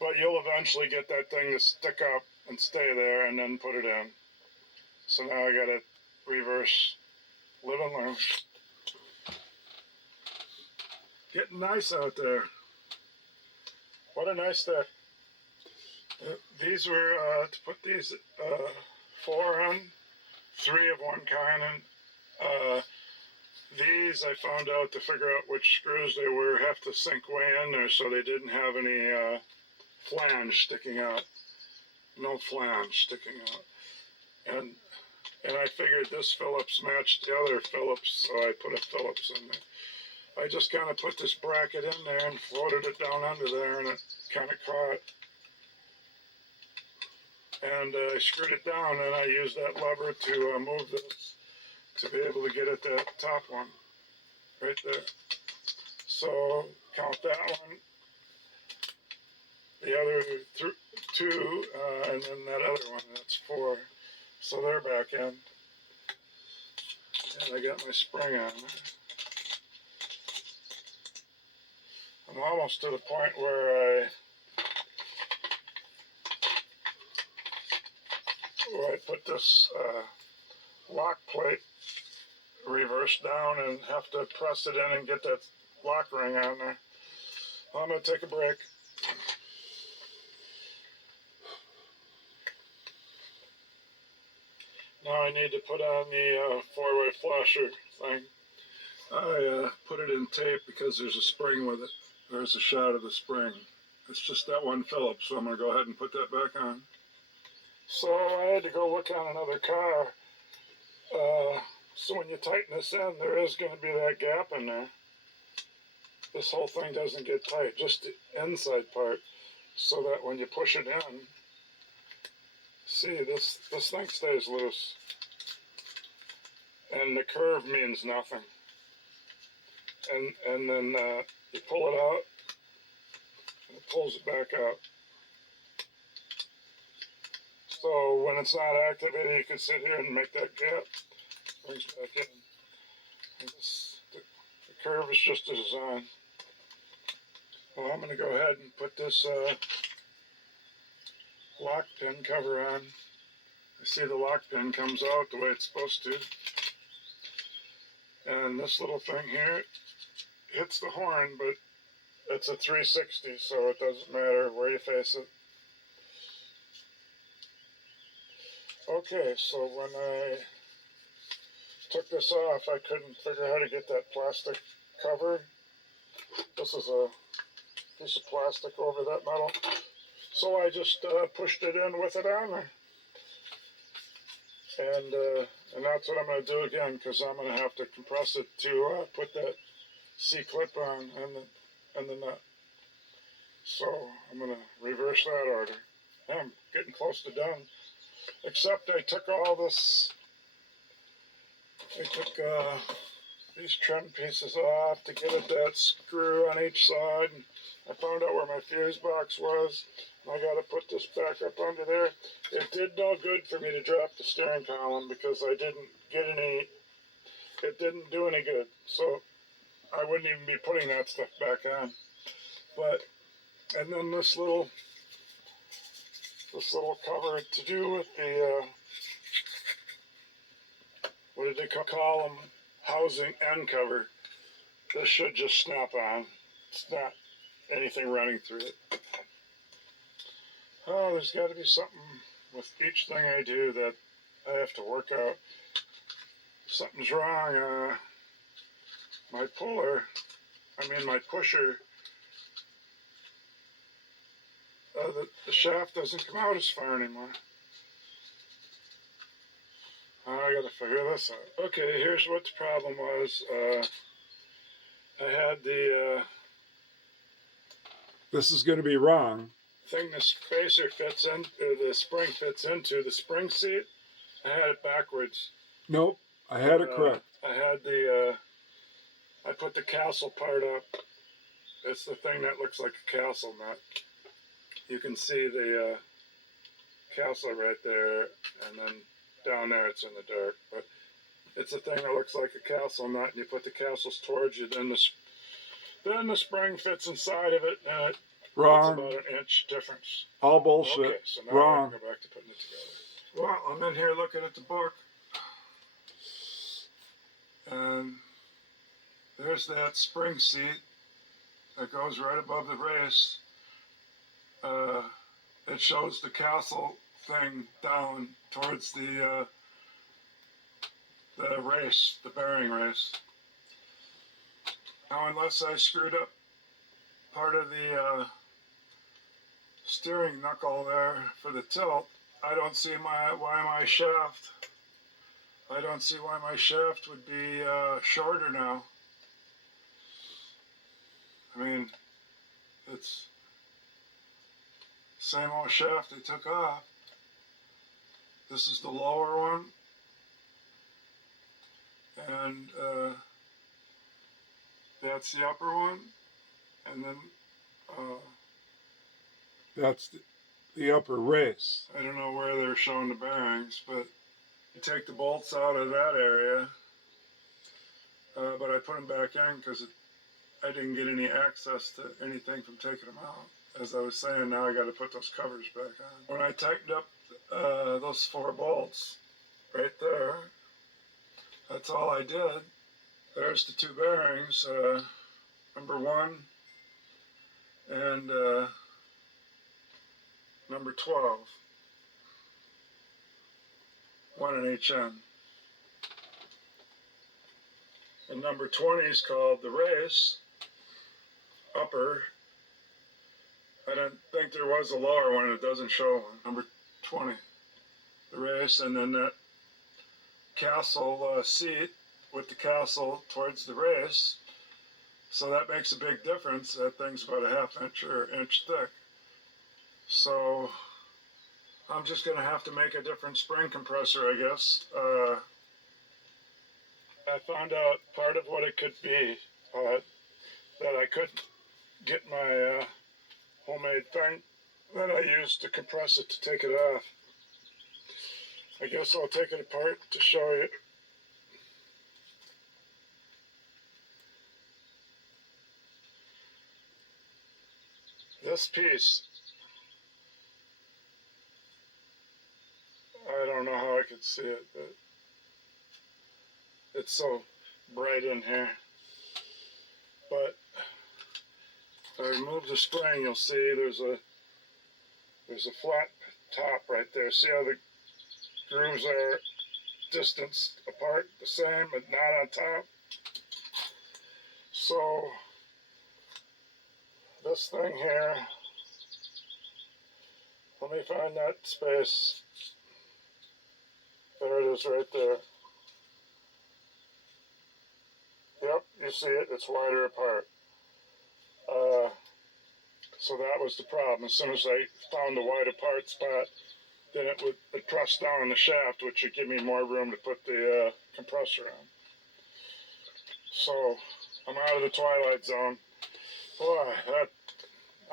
But you'll eventually get that thing to stick up and stay there and then put it in. So now I gotta reverse, live and learn. Getting nice out there. What a nice day. These were, to put these 4 on, 3 of one kind, and these I found out to figure out which screws they were, have to sink way in there so they didn't have any flange sticking out. No flange sticking out. And I figured this Phillips matched the other Phillips, so I put a Phillips in there. I just kind of put this bracket in there and floated it down under there, and it kind of caught. And I screwed it down, and I used that lever to move this to be able to get at that top one right there. So count that one, the other 2, and then that other one, that's 4. So they're back in. And I got my spring on there. I'm almost to the point where I put this lock plate reverse down and have to press it in and get that lock ring on there. I'm going to take a break. Now I need to put on the 4-way flasher thing. I put it in tape because there's a spring with it. There's a shot of the spring. It's just that one Phillips, so I'm going to go ahead and put that back on. So I had to go look on another car. So when you tighten this in, there is going to be that gap in there. This whole thing doesn't get tight, just the inside part, so that when you push it in, see, this thing stays loose. And the curve means nothing. And then you pull it out, and it pulls it back out. So when it's not activated, you can sit here and make that gap. Brings back in. And the curve is just a design. Well, I'm going to go ahead and put this lock pin cover on. I see the lock pin comes out the way it's supposed to. And this little thing here hits the horn, but it's a 360, so it doesn't matter where you face it. Okay, so when I took this off, I couldn't figure out how to get that plastic cover. This is a piece of plastic over that metal. So I just pushed it in with it on there. And that's what I'm going to do again, because I'm going to have to compress it to put that C-clip on and the nut. So I'm going to reverse that order. I'm getting close to done. Except I took all this, I took these trim pieces off to get at that screw on each side. And I found out where my fuse box was. I got to put this back up under there. It did no good for me to drop the steering column because I didn't get any, it didn't do any good. So I wouldn't even be putting that stuff back on. But, and then this little cover to do with the, what did they call them? Housing end cover. This should just snap on. It's not anything running through it. Oh, there's got to be something with each thing I do that I have to work out. something's wrong. My my pusher, the shaft doesn't come out as far anymore. I gotta figure this out. Okay, here's what the problem was. I had the This is going to be wrong. thing the spacer fits in, the spring fits into, the spring seat. I had it backwards. Nope, I had it correct. I put the castle part up. It's the thing that looks like a castle nut. You can see the castle right there, and then down there it's in the dark. But it's a thing that looks like a castle nut, and you put the castles towards you. Then the spring fits inside of it, and it's Wrong. about an inch difference. All bullshit. Okay, so now Wrong. I can go back to putting it together. Well, I'm in here looking at the book, and there's that spring seat that goes right above the race. It shows the castle thing down towards the race, the bearing race. Now, unless I screwed up part of the steering knuckle there for the tilt, I don't see why my shaft would be shorter now. I mean, it's same old shaft they took off. This is the lower one, and that's the upper one, and then That's the upper race. I don't know where they're showing the bearings, but you take the bolts out of that area, but I put them back in because I didn't get any access to anything from taking them out. As I was saying, now I got to put those covers back on. When I tightened up those 4 bolts right there, that's all I did. There's the 2 bearings, number 1 and number 12. 1 in each end. And number 20 is called the race, upper. I don't think there was a lower one, it doesn't show one. Number 20, the race, and then that castle seat with the castle towards the race. So that makes a big difference. That thing's about a ½ inch or inch thick. So I'm just going to have to make a different spring compressor, I guess. I found out part of what it could be, that I could get my homemade thing that I used to compress it to take it off. I guess I'll take it apart to show you. This piece, I don't know how I could see it, but it's so bright in here. But if I remove the spring, you'll see there's a flat top right there. See how the grooves are distanced apart, the same, but not on top. So this thing here, let me find that space. There it is right there. Yep, you see it, it's wider apart. So that was the problem. As soon as I found the wide apart spot, then it would press down on the shaft, which would give me more room to put the compressor on. So I'm out of the twilight zone. Boy,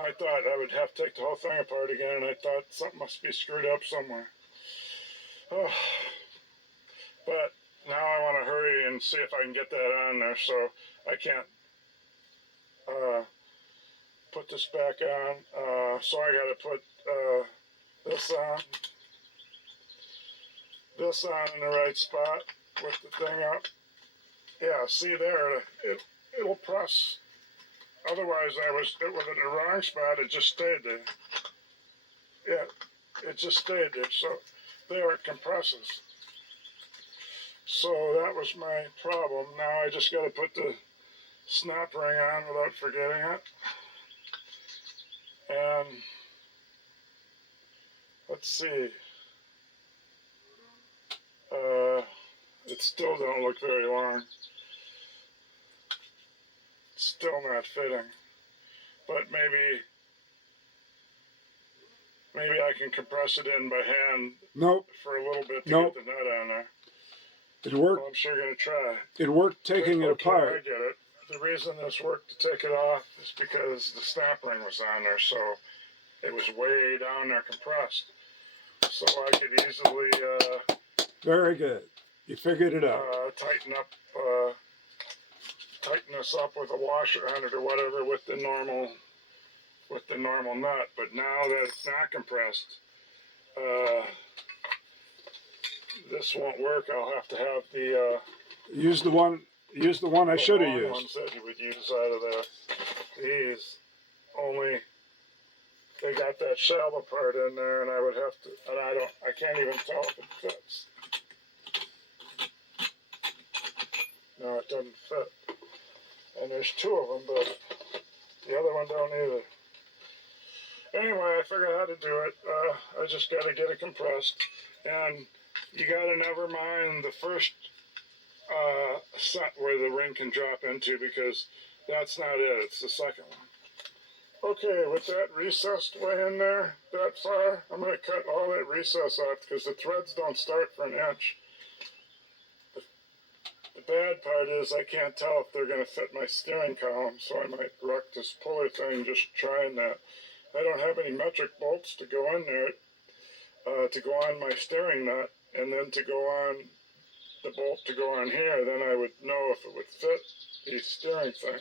I thought I would have to take the whole thing apart again, and I thought something must be screwed up somewhere. Oh. But now I want to hurry and see if I can get that on there, so I can't put this back on. So I got to put this on in the right spot with the thing up. Yeah, see there, it'll press. Otherwise, it was in the wrong spot. It just stayed there. Yeah, it just stayed there. So there it compresses. So that was my problem. Now I just got to put the snap ring on without forgetting it. And let's see. It still don't look very long. It's still not fitting. But maybe I can compress it in by hand. Nope. For a little bit to Nope. get the nut on there. It worked. Well, I'm sure gonna try. It worked taking it Okay, I apart. get it. The reason this worked to take it off is because the snap ring was on there, so it was way down there compressed. So I could easily Very good. You figured it out. tighten this up with a washer on it or whatever with the normal nut. But now that it's not compressed, this won't work. I'll have to have the Use the one I should have long used. ones that you would use out of these. Only they got that shallow part in there, and I would have to, and I can't even tell if it fits. No, it doesn't fit. And there's two of them, but the other one don't either. Anyway, I figured out how to do it. I just got to get it compressed, and you got to never mind the first set where the ring can drop into, because that's not it. It's the second one. Okay, with that recessed way in there that far, I'm going to cut all that recess off because the threads don't start for an inch. The bad part is I can't tell if they're going to fit my steering column, so I might wreck this puller thing just trying that. I don't have any metric bolts to go in there to go on my steering nut, and then to go on the bolt to go on here, then I would know if it would fit the steering thing.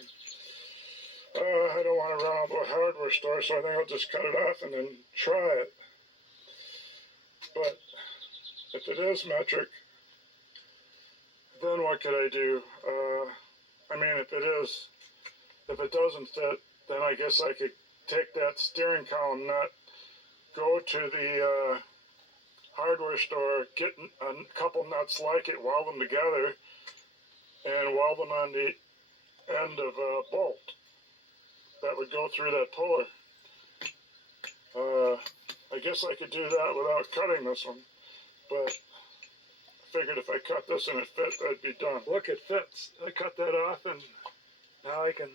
I don't want to run out to a hardware store, so I think I'll just cut it off and then try it. But if it is metric, then what could I do? I mean, if it doesn't fit, then I guess I could take that steering column nut, go to the hardware store, get a couple nuts like it, weld them together, and weld them on the end of a bolt that would go through that puller. I guess I could do that without cutting this one, but I figured if I cut this and it fit, that'd be done. Look, it fits. I cut that off, and now I can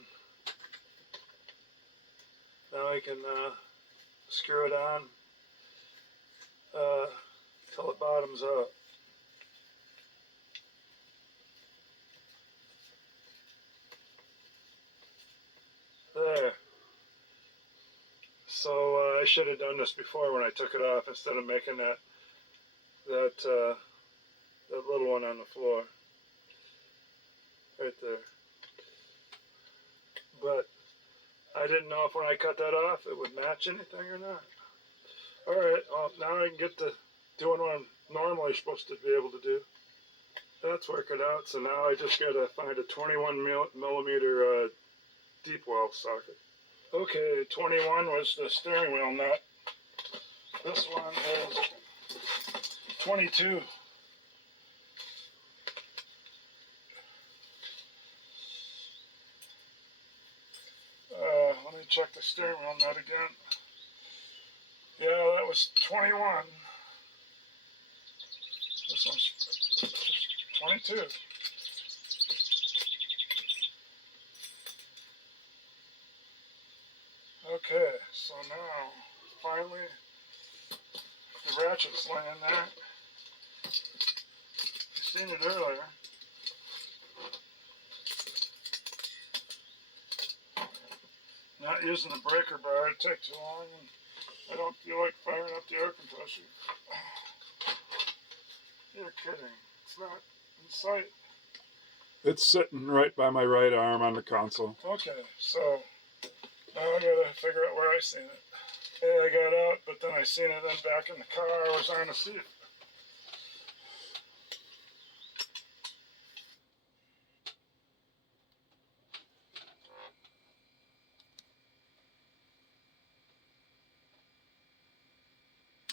screw it on till it bottoms out. There. So I should have done this before when I took it off, instead of making that little one on the floor right there. But I didn't know if when I cut that off it would match anything or not. Alright, well, now I can get to doing what I'm normally supposed to be able to do. That's working out, so now I just gotta find a 21 millimeter deep well socket. Okay, 21 was the steering wheel nut. This one is 22. Let me check the steering wheel nut again. Yeah, that was 21. This one's 22. Okay, so now, finally, the ratchet's laying there. You seen it earlier. Not using the breaker bar, it'd take too long, and I don't feel like firing up the air compressor. You're kidding. It's not in sight. It's sitting right by my right arm on the console. Okay, so now I gotta figure out where I seen it. Okay, I got out, but then I seen it then back in the car. I was on the seat.